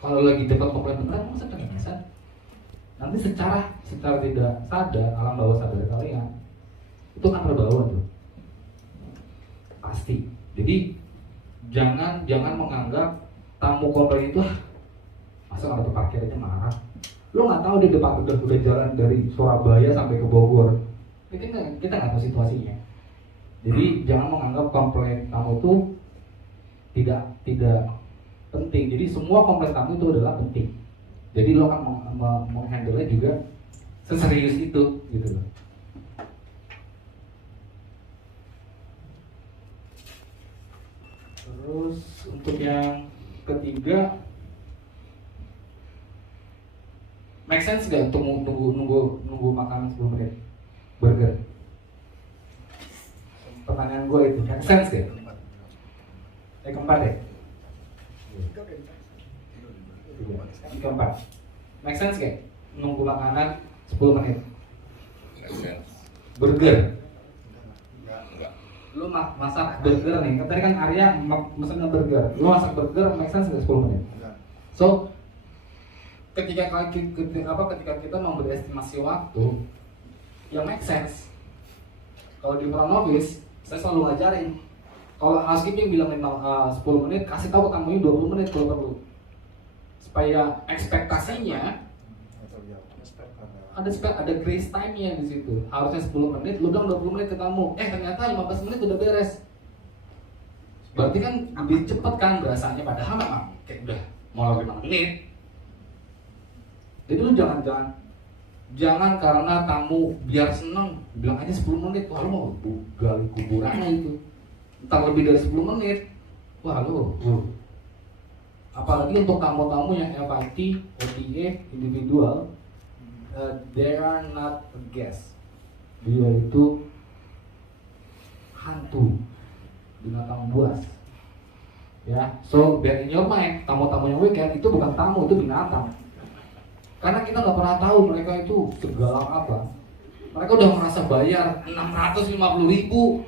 kalau lagi dapat komplain beneran masa cengengesan. Nanti secara tidak sadar, alam bawah sadar kalian itu kan terbawa tuh. Pasti. Jadi jangan menganggap tamu komplain itu masa nggak parkir aja marah. Lo nggak tahu di depan udah jalan dari Surabaya sampai ke Bogor. Kita nggak tahu situasinya. Jadi jangan menganggap komplain tamu itu tidak penting. Jadi semua komplain tamu itu adalah penting. Jadi lo akan menghandle-nya juga seserius itu gitu loh. Terus untuk yang ketiga, make sense gak untuk nunggu makan 10 menit burger? Pertanyaan gue itu, make sense gak? Keempat ya? Keempat, make sense gak? Nunggu makanan 10 menit burger? Lu masak burger nih, tadi kan Arya mesen burger, lu masak burger make sense gak 10 menit? So ketika kita memberi estimasi waktu yang make sense Kalau di front office, saya selalu ngajarin. Kalau housekeeping bilang 10 menit, kasih tahu ke tamunya 20 menit kalau perlu. Supaya ekspektasinya ada grace time-nya di situ. Harusnya 10 menit, lu bilang 20 menit ke tamu. Ternyata 15 menit udah beres. Berarti kan lebih cepet kan berasanya, padahal memang kayak udah mau 5 menit. Jadi lu jangan karena tamu biar seneng bilang aja 10 menit. Wah lu mau gali kuburannya itu. Entar lebih dari 10 menit. Wah lu. Apalagi untuk tamu-tamu yang FIT, OTA, individual, they are not a guest. Dia itu hantu, binatang buas. Ya, so bear in your mind, tamu-tamu yang weekend itu bukan tamu, itu binatang. Karena kita nggak pernah tahu mereka itu segala apa. Mereka udah merasa bayar 650.000.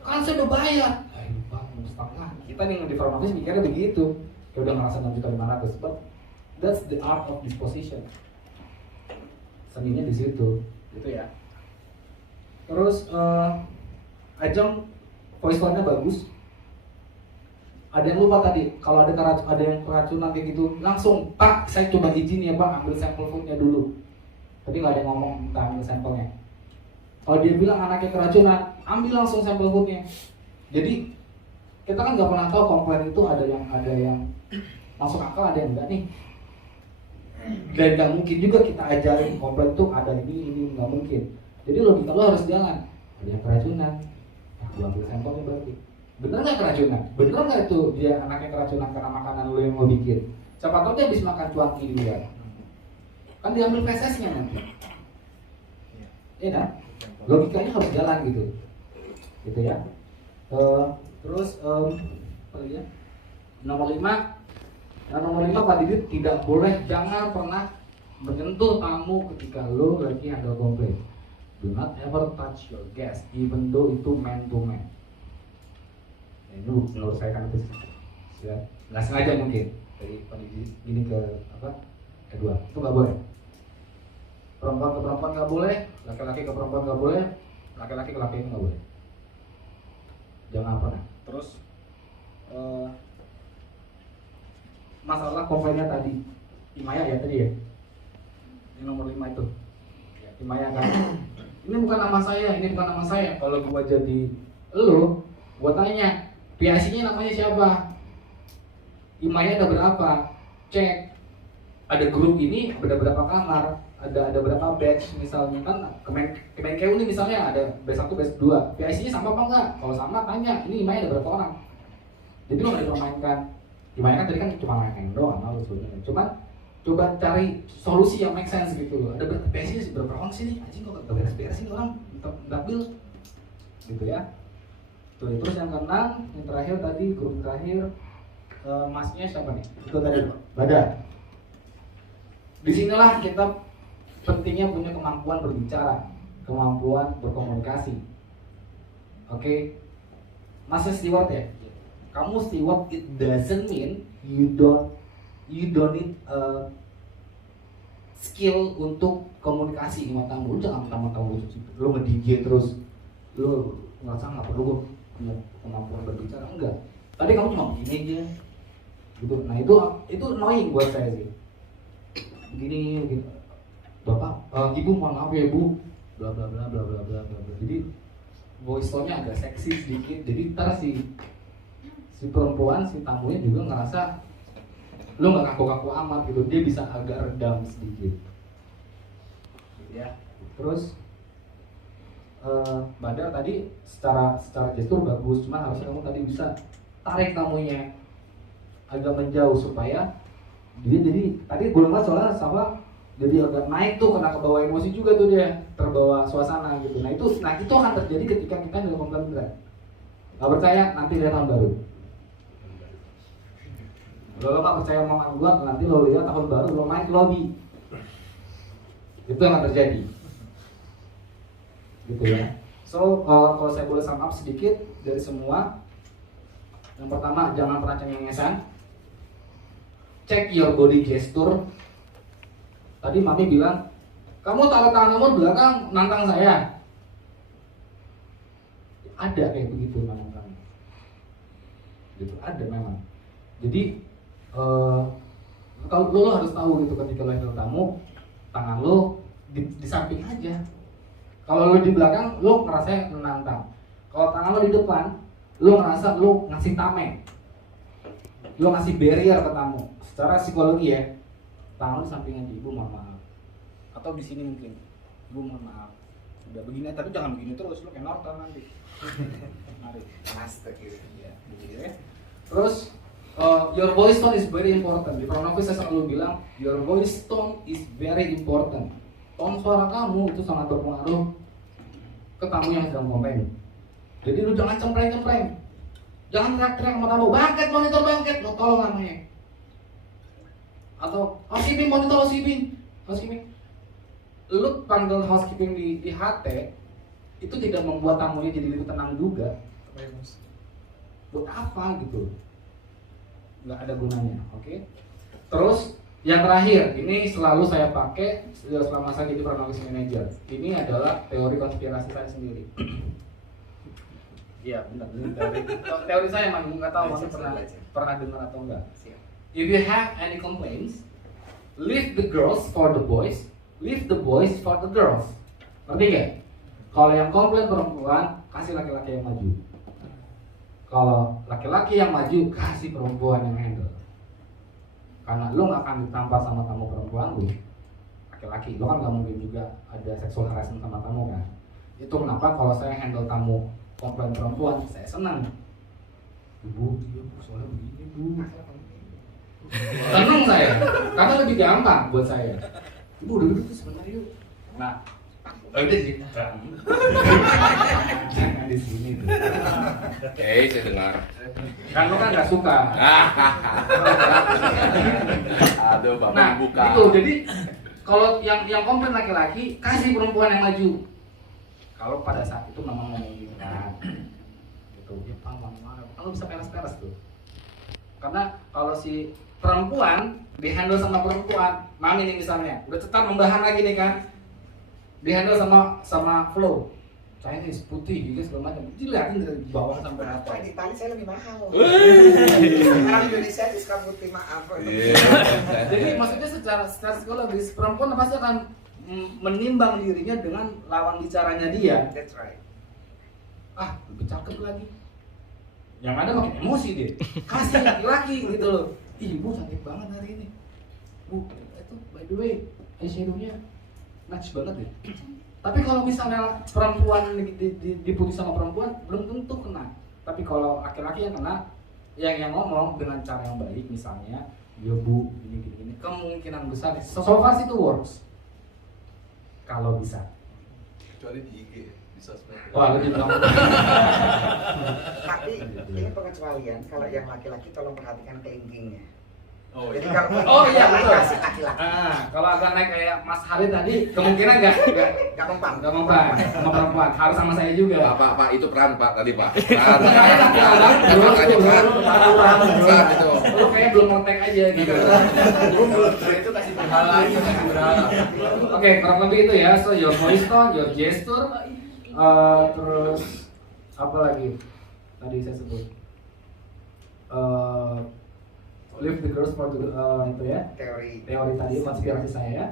Kan saya udah bayar. Pak, setengah. Kita nih di front office mikirnya begitu. Kayak udah ngerasa 6.500.000. But that's the art of disposition. Seninya di situ, gitu ya. Terus Ajeng voice tone-nya bagus. Ada yang lupa tadi, kalau ada yang keracunan kayak gitu, langsung Pak, saya coba izin ya Pak, ambil sampel foodnya dulu. Tapi nggak ada yang ngomong minta ambil sampelnya. Kalau dia bilang anaknya keracunan, ambil langsung sampel foodnya. Jadi kita kan nggak pernah tahu komplain itu ada yang masuk akal, ada yang enggak nih. Dan nggak mungkin juga kita ajarin komplain itu ada ini nggak mungkin. Jadi logika lo harus jalan. Ada yang keracunan, ya gua ambil sampelnya berarti. Bener nggak keracunan? Bener nggak itu dia anaknya keracunan karena makanan lo yang lo bikin? Siapa tahu dia habis makan cuanki di luar. Kan diambil fesesnya nanti. Iya kan? Logikanya harus jalan gitu. Gitu ya. Terus apa lagi ya? Nomor 5. Nah, nomor 5 Pak Didit, tidak boleh, jangan pernah menyentuh tamu ketika lo lagi handle komplain. Do not ever touch your guest, even though itu man to man. Ini menurut saya kan itu nggak sengaja mungkin dari Pak Didit ini ke kedua, itu nggak boleh. Perempuan ke perempuan nggak boleh, laki-laki ke perempuan nggak boleh, laki-laki ke laki-laki nggak boleh. Jangan pernah. Terus masalah komplainnya tadi, Imaya ya tadi ya, ini nomor 5 itu, Imaya kan, ini bukan nama saya, ini bukan nama saya. Kalau gua jadi lo, gua tanya, PIC-nya namanya siapa? Imaya ada berapa? Cek, ada grup ini, ada berapa kamar, ada berapa batch misalnya kan, Kemenkeu ini misalnya ada batch 1, batch 2, PIC-nya sama apa enggak? Kalau sama tanya, ini Imaya ada berapa orang? Jadi lo nggak dipermainkan. Imaya kan tadi kan cuma main doang, malu sebenarnya. Cuman coba cari solusi yang make sense gitu loh. Ada berapa PIC berapa orang sih nih? Anjing kok gak beres-beres ini orang dapil gitu ya. Tuh, terus yang keenam, yang terakhir tadi, grup terakhir, masnya siapa nih? Itu tadi, Badar. Disinilah kita pentingnya punya kemampuan berbicara, kemampuan berkomunikasi. Oke, Masnya steward ya. Kamu steward, it doesn't mean you don't need skill untuk komunikasi sama tamu. Lu jangan tamu-tamu lu nge-DJ terus lu ngerasa nggak perlu punya kemampuan berbicara, enggak. Tadi kamu cuma begini aja gitu. Nah itu annoying buat saya sih. Begini gitu. Bapak, ibu mohon maaf ya bu, bla bla bla bla bla bla bla. Jadi voice tone-nya agak seksi sedikit. Jadi ntar si perempuan, si tamunya juga ngerasa lu nggak kaku-kaku amat gitu. Dia bisa agak redam sedikit. Ya. Terus Badar tadi secara gestur bagus, cuma harusnya kamu tadi bisa tarik tamunya agak menjauh supaya jadi tadi belum banget soalnya sama jadi agak naik tuh karena kebawa emosi juga tuh dia, terbawa suasana gitu. Nah itu akan terjadi ketika kita dalam pembelajaran. Gak percaya nanti lihat tahun baru. Kalau gak percaya omongan gua, nanti lo lihat tahun baru lo main lobby. Itu yang akan terjadi. Gitu ya. So kalau saya boleh sum up sedikit dari semua, yang pertama jangan pernah cengengesan. Check your body gesture. Tadi Mami bilang, kamu taruh tangan kamu di belakang nantang saya. ada kayak begitu memang kami. Gitu, ada memang. Jadi kalau lo harus tahu gitu ketika lo handle tamu, tangan lo di samping aja. Kalau lo di belakang, lo ngerasa menantang. Kalau tangan lo di depan, lo ngerasa lo ngasih tameng, lo ngasih barrier ke tamu. Secara psikologi ya, tangan lo di samping aja, ibu mohon maaf. Atau di sini mungkin, ibu mohon maaf. Udah begini, tapi jangan begini terus, lo kayak Norton nanti. Mari. Ya, begini ya. Terus your voice tone is very important. Di front office saya selalu bilang your voice tone is very important. Tone suara kamu itu sangat berpengaruh ke tamu yang sedang komplain. Jadi lu jangan cempreng-cempreng, jangan teriak-teriak sama tamu, bangket monitor bangket, lo tolong namanya. Atau housekeeping monitor housekeeping. Lu panggil housekeeping di HT itu tidak membuat tamunya jadi lebih tenang juga. Buat apa gitu? Nggak ada gunanya, oke? Terus yang terakhir, ini selalu saya pakai selama saya jadi front office manager. Ini adalah teori konspirasi saya sendiri. Iya, benar. Ini teori saya, emang nggak tahu masih pernah dengar atau enggak. If you have any complaints, leave the girls for the boys, leave the boys for the girls. Ngerti nggak? Kalau yang komplain perempuan, kasih laki-laki yang maju. Kalau laki-laki yang maju, kasih perempuan yang handle. Karena lo gak akan ditampar sama tamu perempuan lo, laki-laki, lo kan gak mungkin juga ada sexual harassment sama tamu kan. Itu kenapa kalau saya handle tamu komplain perempuan, saya senang. Ibu, soalnya begini bu. Senang saya, karena lebih gampang buat saya. Ibu udah duduk sebentar yuk. Nah, udah sih. Jangan di sini tuh. Saya dengar. Kan lo kan nggak suka. Aduh, bapak nah, buka. Itu jadi kalau yang komplain laki-laki kasih perempuan yang maju. Kalau pada saat itu memang memungkinkan. Gitu. Ya Pak, mana? Kalau bisa peres-peres tuh. Karena kalau si perempuan dihandle sama perempuan, mami nih misalnya, udah cetar membahan lagi nih kan. Dihandle sama flow. Chinese putih gitu segala macam. Dilihatin dari bawah sampai atas. Di Itali saya lebih mahal. Orang Indonesia itu suka putih, maaf. Jadi maksudnya secara psikologis perempuan pasti akan menimbang dirinya dengan lawan bicaranya dia. That's right. Ah, lebih cakep lagi. Yang ada makin emosi dia. Kasih laki-laki gitu loh. Ih, Bu cantik banget hari ini. Bu, itu by the way, eyeshadow-nya match banget deh. Tapi kalau misalnya perempuan diputus sama perempuan, belum tentu kena. Tapi kalau laki-laki yang kena, yang ngomong dengan cara yang baik, misalnya, ya Bu, gini, kemungkinan besar, so far itu works. Kalau bisa. Kecuali di IG, di sosmed. Wah, lebih bilang. Tapi ini pengecualian, kalau yang laki-laki tolong perhatikan kelingkingnya. Oh, Jadi iya. kalau Betul. kasih laki-laki. Kalau agak naik kayak Mas Hari tadi, kemungkinan nggak mempan sama perempuan, harus sama saya juga. Pak, itu peran Pak tadi Pak. Saya lagi alam, lu kayak belum kontak aja gitu. Itu kasih berhala aja, kasih berhala. Oke, kurang lebih itu ya. So your voice tone, your gesture, terus apa lagi? Tadi saya sebut. Leave the girls for the itu ya. Teori tadi konspirasi saya ya.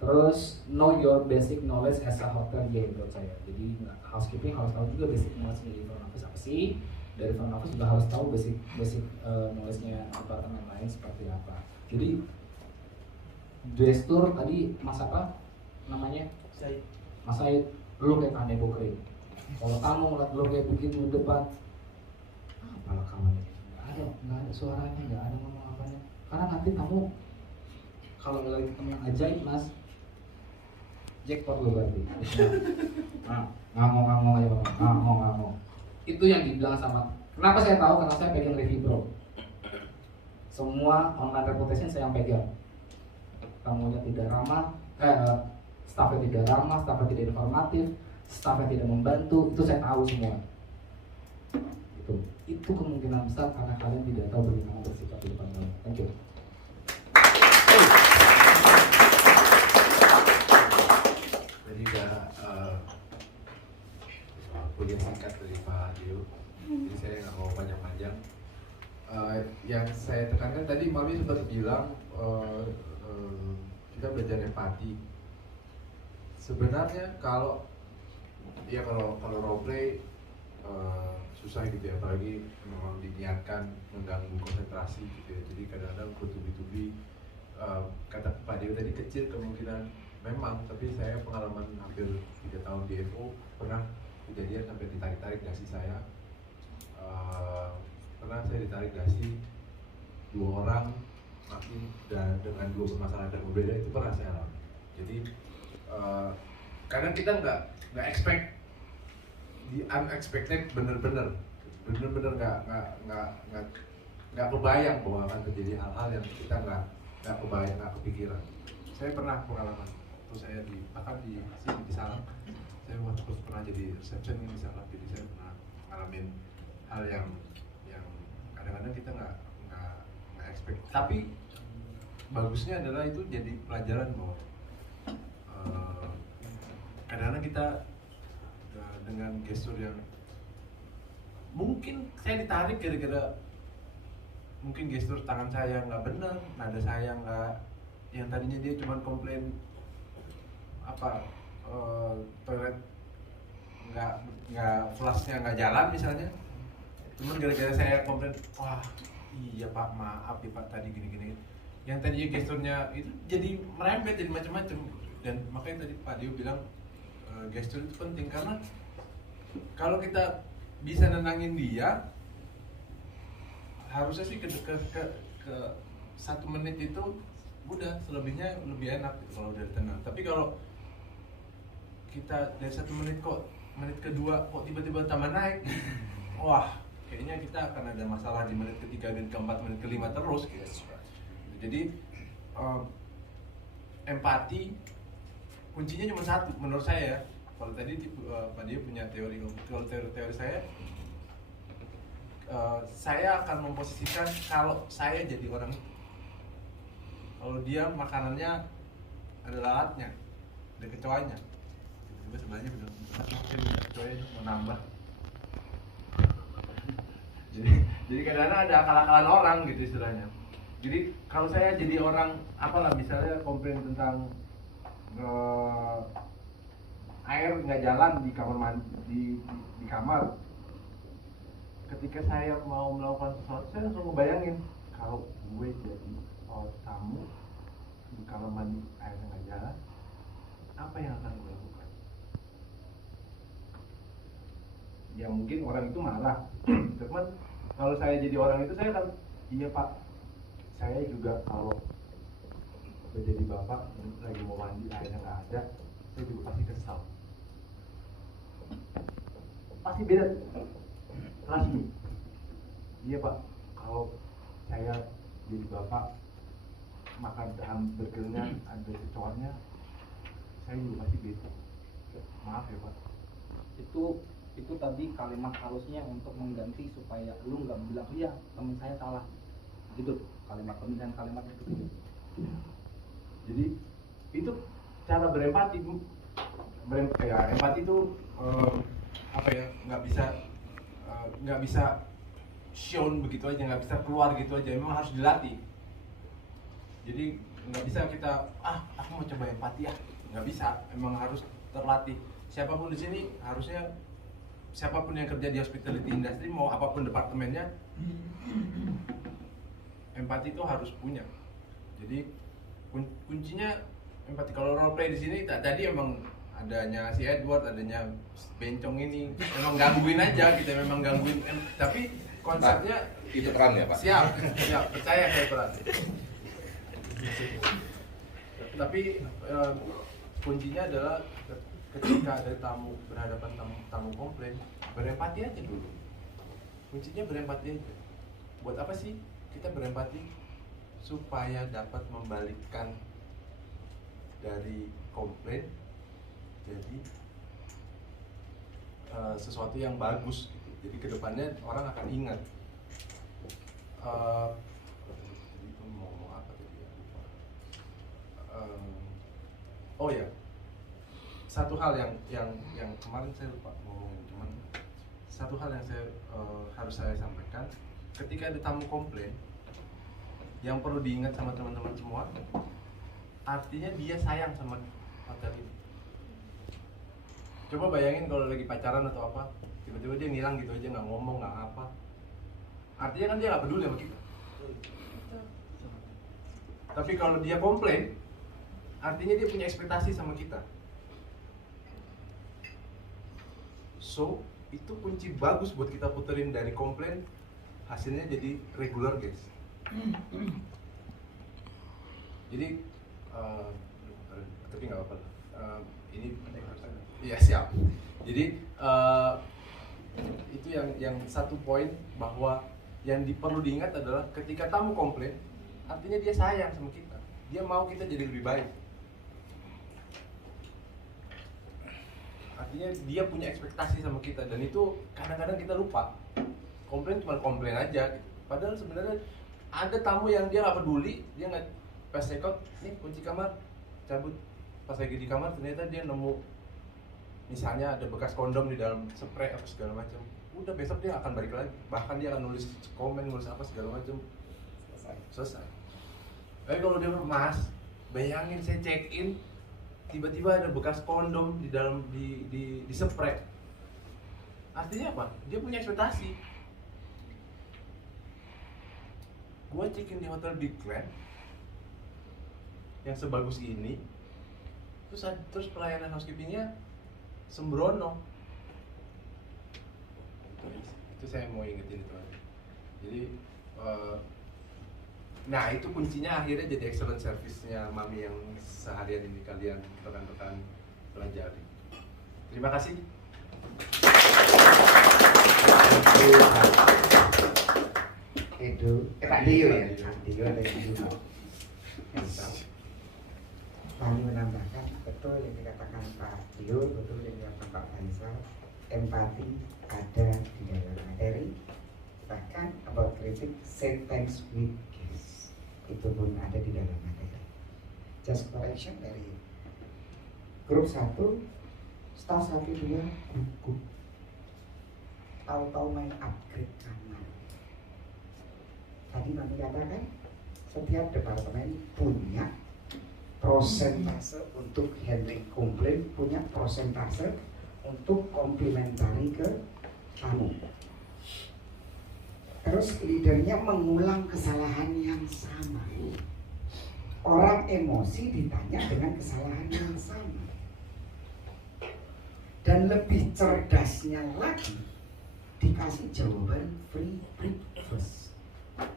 Terus know your basic knowledge as a hotel ya menurut saya. Jadi housekeeping harus tahu juga basic knowledge dari front office apa sih. Dari front office juga harus tahu basic knowledge-nya departemen lain seperti apa. Jadi gestur tadi Mas apa namanya? Mas Said, lu kayak kanebo kering. Kalau kamu ngeliat lu kayak begitu di depan, malah kamu nggak ada suaranya, nggak ada ngomong apanya. Karena nanti kamu kalau lagi ketemu yang ajaib Mas, jackpot lo berarti. Ngomong aja Bang, ngomong. Itu yang dibilang sama. Kenapa saya tahu? Karena saya pegang review pro. Semua online reputation saya yang pegang. Tamunya tidak ramah, staffnya tidak ramah, staffnya tidak informatif, staffnya tidak membantu. Itu saya tahu semua. Itu kemungkinan besar karena kalian tidak tahu bagaimana bersikap di depan kalian. Thank you. Tadi udah kuliah singkat dari Pak nggak mau panjang-panjang. Yang saya tekankan tadi Mami sempat bilang kita belajar empati. Sebenarnya kalau role play susah gitu ya, apalagi memang diniatkan mengganggu konsentrasi gitu ya. Jadi kadang-kadang bertubi-tubi, kata Pak Dewa tadi kecil kemungkinan memang, tapi saya pengalaman hampir 3 tahun di FO pernah kejadian sampai ditarik-tarik dasi saya. Pernah saya ditarik dasi 2 orang makin dan dengan 2 permasalahan yang berbeda, itu pernah saya alami. Jadi kadang kita nggak expect di unexpected, bener-bener nggak kebayang bahwa akan terjadi hal-hal yang kita nggak kebayang, nggak kepikiran. Saya pernah pengalaman waktu saya bahkan di sini di Salam, saya waktu pernah jadi reception di Salam, jadi saya pernah ngalamin hal yang kadang-kadang kita nggak expect. Tapi bagusnya adalah itu jadi pelajaran bahwa kadang-kadang kita dengan gestur yang mungkin saya ditarik gara-gara mungkin gestur tangan saya nggak benar, nada saya nggak, yang tadinya dia cuma komplain toilet nggak flushnya nggak jalan misalnya, cuman gara-gara saya komplain, wah iya Pak, maaf ya Pak tadi gini-gini, yang tadinya gesturnya itu jadi merembet, jadi macam-macam. Dan makanya tadi Pak Dio bilang gestur itu penting, karena kalau kita bisa nenangin dia, harusnya sih ke 1 menit itu udah, selebihnya lebih enak gitu kalau udah tenang. Tapi kalau kita dari 1 menit kok menit kedua kok tiba-tiba tambah naik, wah kayaknya kita akan ada masalah di menit ketiga, menit keempat, menit kelima terus gitu. Jadi empati kuncinya cuma 1 menurut saya. Kalau tadi Pak Dio punya teori, kalau teori saya akan memposisikan kalau saya jadi orang, kalau dia makanannya ada lalatnya, ada kecoanya, tiba-tiba sebelahnya bilang, kecoanya mau nambah. Jadi kadang-kadang ada akal-akalan orang gitu istilahnya. Jadi kalau saya jadi orang apalah, misalnya komplain tentang air nggak jalan di kamar mandi, di kamar. Ketika saya mau melakukan sesuatu, saya langsung ngebayangin kalau gue jadi tamu di kamar mandi airnya nggak jalan, apa yang akan gue lakukan? Ya mungkin orang itu marah, cuman kalau saya jadi orang itu, saya akan, iya Pak, saya juga kalau udah jadi bapak lagi mau mandi airnya nggak ada, saya juga pasti kesal, pasti beda. Trust me. Iya Pak, kalau saya jadi bapak makan hamburgernya ada kecoanya, saya juga pasti beda. Maaf ya Pak. Itu tadi kalimat halusnya untuk mengganti supaya lu nggak bilang iya teman saya salah. Itu kalimat pemilihan kalimat itu. Jadi itu cara berempati, Bu. Empati itu nggak bisa shown begitu aja, nggak bisa keluar gitu aja, memang harus dilatih. Jadi nggak bisa kita aku mau coba empati ya, nggak bisa, memang harus terlatih. Siapapun di sini harusnya, siapapun yang kerja di hospitality industry, mau apapun departemennya, empati itu harus punya. Jadi kuncinya empati. Kalau role play di sini tadi emang adanya si Edward, adanya bencong ini memang gangguin aja, kita memang gangguin, tapi konsepnya itu peran ya Pak? Siap, percaya saya peran. Tapi kuncinya adalah ketika ada tamu, berhadapan tamu komplain, berempati aja dulu. Kuncinya berempati aja. Buat apa sih kita berempati? Supaya dapat membalikkan dari komplain jadi sesuatu yang bagus gitu. Jadi kedepannya orang akan ingat. Itu mau ngomong apa tadi ya? Oh ya, satu hal yang kemarin saya lupa ngomongin, cuman satu hal yang harus saya sampaikan, ketika ada tamu komplain, yang perlu diingat sama teman-teman semua, artinya dia sayang sama hotel ini. Coba bayangin kalau lagi pacaran atau apa, tiba-tiba dia ngilang gitu aja, nggak ngomong, nggak apa. Artinya kan dia nggak peduli sama kita. Tapi kalau dia komplain, artinya dia punya ekspektasi sama kita. So, itu kunci bagus buat kita puterin dari komplain, hasilnya jadi regular, guys. Jadi, tapi nggak apa-apa. Ini ya siap. Jadi itu yang satu poin, bahwa yang perlu diingat adalah ketika tamu komplain, artinya dia sayang sama kita. Dia mau kita jadi lebih baik. Artinya dia punya ekspektasi sama kita, dan itu kadang-kadang kita lupa. Komplain cuma komplain aja gitu. Padahal sebenarnya ada tamu yang dia nggak peduli, dia nggak pas check out, nih kunci kamar, cabut. Pas lagi di kamar ternyata dia nemu misalnya ada bekas kondom di dalam spray apa segala macam. Udah besok dia akan balik lagi. Bahkan dia akan nulis komen, nulis apa segala macam. Selesai. Tapi kalau dia Mas, bayangin saya check in, tiba-tiba ada bekas kondom di dalam di spray. Artinya apa? Dia punya ekspektasi. Gua check in di hotel Big Grand yang sebagus ini, terus pelayanan housekeepingnya sembrono. Itu saya mau ingetin itu. Jadi nah itu kuncinya akhirnya jadi excellent service-nya Mami yang seharian ini kalian rekan-rekan pelajari. Terima kasih. Edo, Pak Dio ya, Pak Dio ada di sini. Kami menambahkan betul yang dikatakan Pak Dio, betul yang dikatakan Pak Faisal, empati ada di dalam materi. Bahkan about kritik, say thanks with kiss, itu pun ada di dalam materi. Just correction dari grup 1, staff 1, 2, gugup, tahu-tahu main upgrade kamar. Tadi kami katakan setiap departemen punya prosentase untuk handling komplain, punya prosentase untuk komplementari ke tamu. Terus leadernya mengulang kesalahan yang sama. Orang emosi ditanya dengan kesalahan yang sama. Dan lebih cerdasnya lagi, dikasih jawaban free breakfast.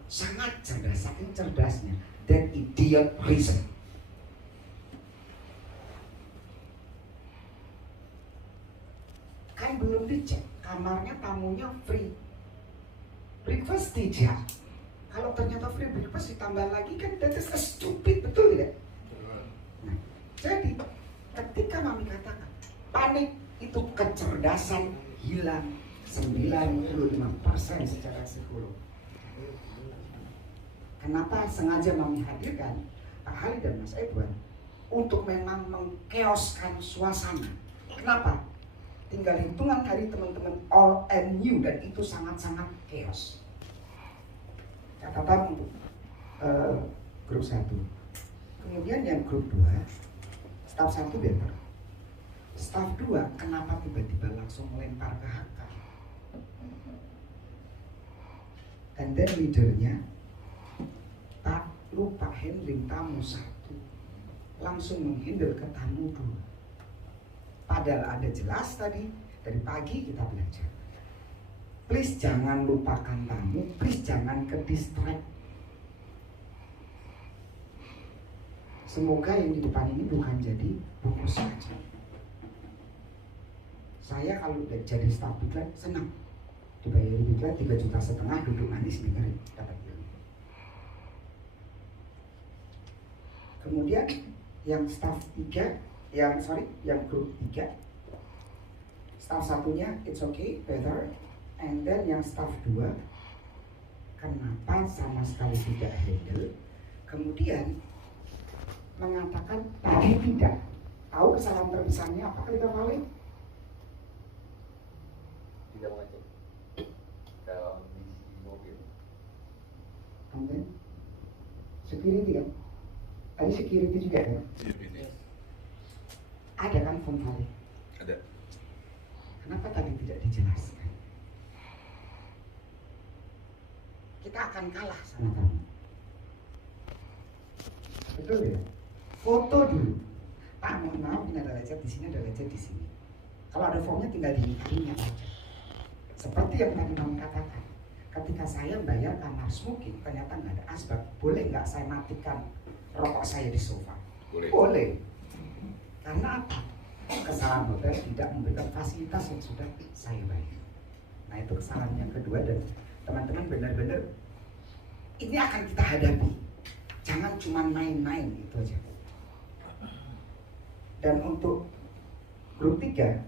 Sangat cerdas, saking cerdasnya. That idiot reason. Kan belum dicek, kamarnya tamunya free breakfast tidak. Kalau ternyata free breakfast ditambah lagi kan that is stupid, betul tidak? Nah, jadi ketika Mami katakan panik itu kecerdasan hilang 95% secara psikolog. Kenapa sengaja Mami hadirkan Pak Halid dan Mas Edwan untuk memang mengkeoskan suasana? Kenapa? Tinggal hitungan hari teman-teman all and new, dan itu sangat-sangat chaos. Catatan untuk grup 1. Kemudian yang grup 2, staff 1 better. Staff 2 kenapa tiba-tiba langsung melempar ke HK? And then leadernya tak lupa handling tamu 1, langsung menghandle ke tamu 2. Padahal ada jelas tadi, dari pagi kita belajar. Please jangan lupakan tamu, please jangan ke distract. Semoga yang di depan ini bukan jadi buku saja. Saya kalau udah jadi staff Bigland senang. Dibayar Bigland 3,5 juta, duduk manis dengerin, dapat ilmu. Kemudian yang staff 3, yang grup 3, staff 1-nya it's okay, better, and then yang staff 2 kenapa sama sekali tidak handle, kemudian mengatakan tadi tidak tahu kesalahan terbesarnya apa, kita paling tidak mengecek. dalam isi mobil. Amin. Security kan? Tadi security juga kan? Ada kan form valid? Ada. Kenapa tadi tidak dijelaskan? Kita akan kalah sama kamu. Betul ya? Foto dulu. Pak, mohon maaf, ini ada lecet di sini, ada lecet di sini. Kalau ada formnya tinggal dilingkarinya aja. Seperti yang tadi kamu katakan, ketika saya bayar kamar smoking, ternyata nggak ada asbak. Boleh nggak saya matikan rokok saya di sofa? Boleh. Boleh. Karena apa? Kesalahan hotel tidak memberikan fasilitas yang sudah saya bayar. Nah itu kesalahan yang kedua, dan teman-teman benar-benar ini akan kita hadapi. Jangan cuma main-main, itu aja. Dan untuk grup 3,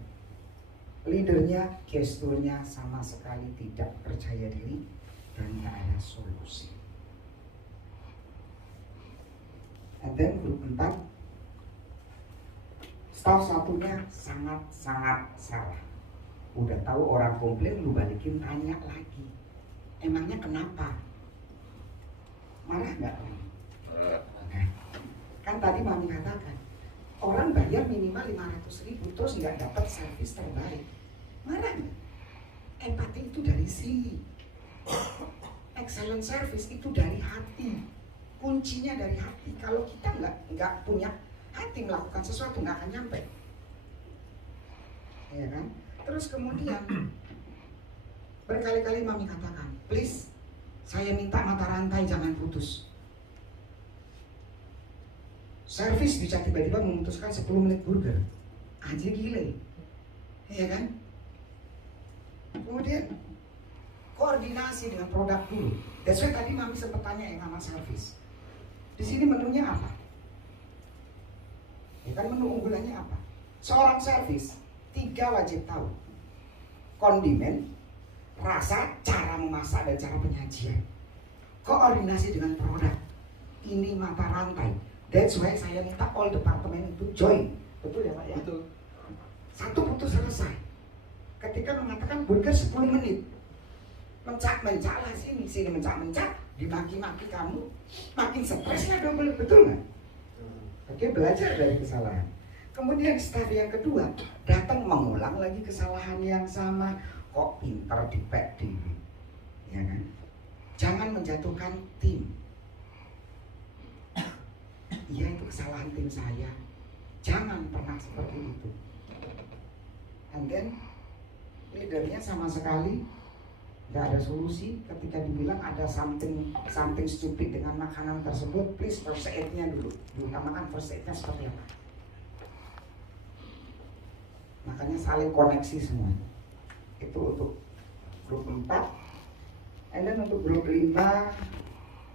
leadernya, gesturnya sama sekali tidak percaya diri dan tidak ada solusi. And then grup 4, staff satunya sangat-sangat salah. Udah tahu orang komplain, lu balikin tanya lagi. Emangnya kenapa? Marah nggak? Nah, kan tadi Mami katakan, orang bayar minimal 500.000 terus nggak dapat servis terbaik. Marah nggak? Empati itu dari sini. Excellent service itu dari hati. Kuncinya dari hati. Kalau kita nggak punya hati melakukan sesuatu, nggak akan nyampe. Ya kan? Terus kemudian berkali-kali Mami katakan, please, saya minta mata rantai jangan putus. Servis bisa tiba-tiba memutuskan 10 menit burger. Aja gile. Ya kan? Kemudian koordinasi dengan produk dulu. That's why tadi Mami sempat tanya yang nama servis. Di sini menunya apa? Ya kan, menu unggulannya apa? Seorang servis 3 wajib tahu. Kondimen, rasa, cara memasak, dan cara penyajian. Koordinasi dengan produk. Ini mata rantai. That's why saya minta all departemen itu join. Betul ya Pak ya? Betul. Satu putus selesai. Ketika mengatakan burger 10 menit, mencak-mencak lah sini mencak-mencak, dimaki-maki kamu, makin stresnya double, betul nggak? Oke, belajar dari kesalahan. Kemudian staf yang kedua datang mengulang lagi kesalahan yang sama. Kok pintar dipek diri, ya kan? Jangan menjatuhkan tim. Iya, itu kesalahan tim saya. Jangan pernah seperti itu. And then leadernya sama sekali nggak ada solusi. Ketika dibilang ada something stupid dengan makanan tersebut, please first aid-nya dulu. Diutamakan first aid-nya seperti apa. Makanya saling koneksi semua. Itu untuk grup 4. And then untuk grup 5,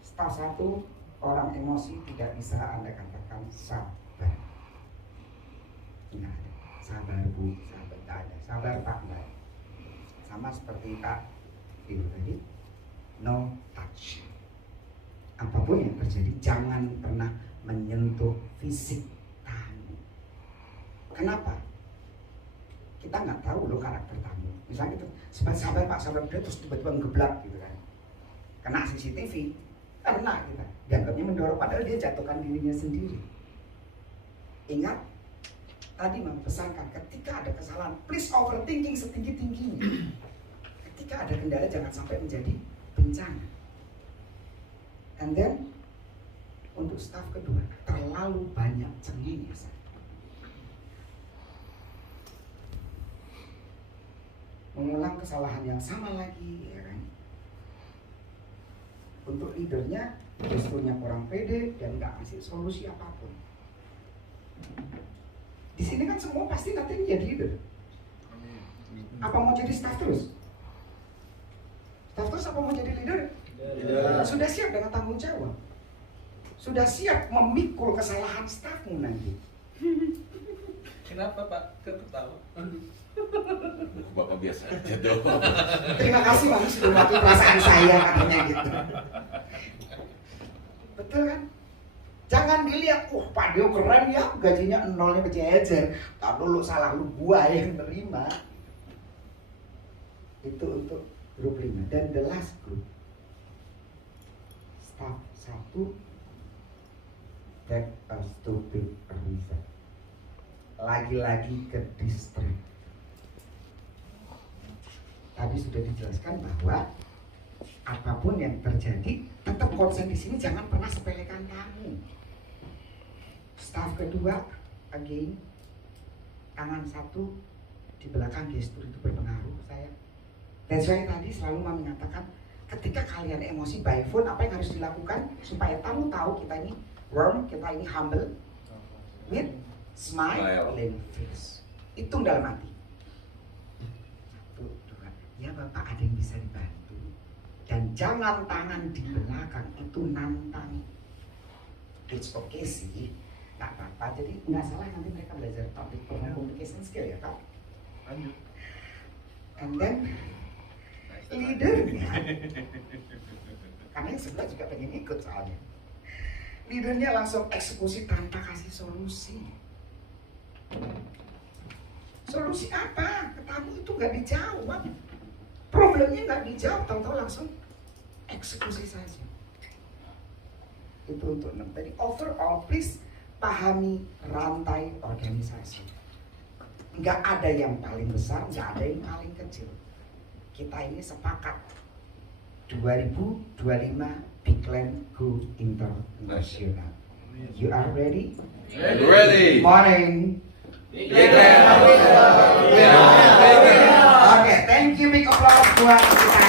staff 1, orang emosi tidak bisa Anda katakan sabar. Nggak ada. Sabar Bu, sabar nggak ada. Sabar Pak, nggak ada. Sama seperti Pak Phil tadi, no touch. Apapun yang terjadi, jangan pernah menyentuh fisik tamu. Kenapa? Kita nggak tahu loh karakter tamu. Misalnya gitu, sabar Pak, sabar dia terus tiba-tiba ngeblak gitu kan. Kena CCTV, kena kita. Dianggapnya mendorong, padahal dia jatuhkan dirinya sendiri. Ingat, tadi mempesankan ketika ada kesalahan, please overthinking setinggi-tingginya. Ketika ada kendala jangan sampai menjadi bencana. And then untuk staf kedua, terlalu banyak cengengesan. Mengulang kesalahan yang sama lagi, ya kan? Untuk leadernya, gesturnya kurang pede dan nggak kasih solusi apapun. Di sini kan semua pasti nanti menjadi leader. Apa mau jadi staff terus? Staff terus apa mau jadi leader? Sudah siap dengan tanggung jawab. Sudah siap memikul kesalahan staffmu nanti. Kenapa Pak? Ketawa. Bapak biasa aja dong. Terima kasih Mami sudah mewakili perasaan saya, katanya gitu. Betul kan? Jangan dilihat, Pak Dio keren ya, gajinya nolnya berjejer. Tak dulu salah lu, gua yang terima. Itu untuk grup 5 dan the last group staff 1 take us to big river. Lagi-lagi ke distrik. Tadi sudah dijelaskan bahwa apapun yang terjadi, tetap konsen di sini, jangan pernah sepelekan kamu. Staff kedua, again, tangan 1 di belakang gestur itu berpengaruh saya. Dan saya tadi selalu mengatakan, ketika kalian emosi by phone, apa yang harus dilakukan supaya kamu tahu kita ini warm, kita ini humble, with smile, face. Itu dalam hati. 1, 2, ya Bapak ada yang bisa dibantu. Dan jangan tangan di belakang itu nantang. It's okay sih, nggak apa-apa. Jadi nggak salah nanti mereka belajar public communication skill ya Kak. Lanjut. And then leadernya, karena yang sebelah juga pengen ikut soalnya. Leadernya langsung eksekusi tanpa kasih solusi. Solusi apa? Ketamu itu nggak dijawab. Problemnya nggak dijawab, tahu-tahu langsung eksekusi saja. Itu untuk 6. Tadi overall, please pahami rantai organisasi. Nggak ada yang paling besar, nggak ada yang paling kecil. Kita ini sepakat 2025 Bigland Go International. You are ready? Ready. Morning. Bigland. Oke, thank you, big applause buat kita.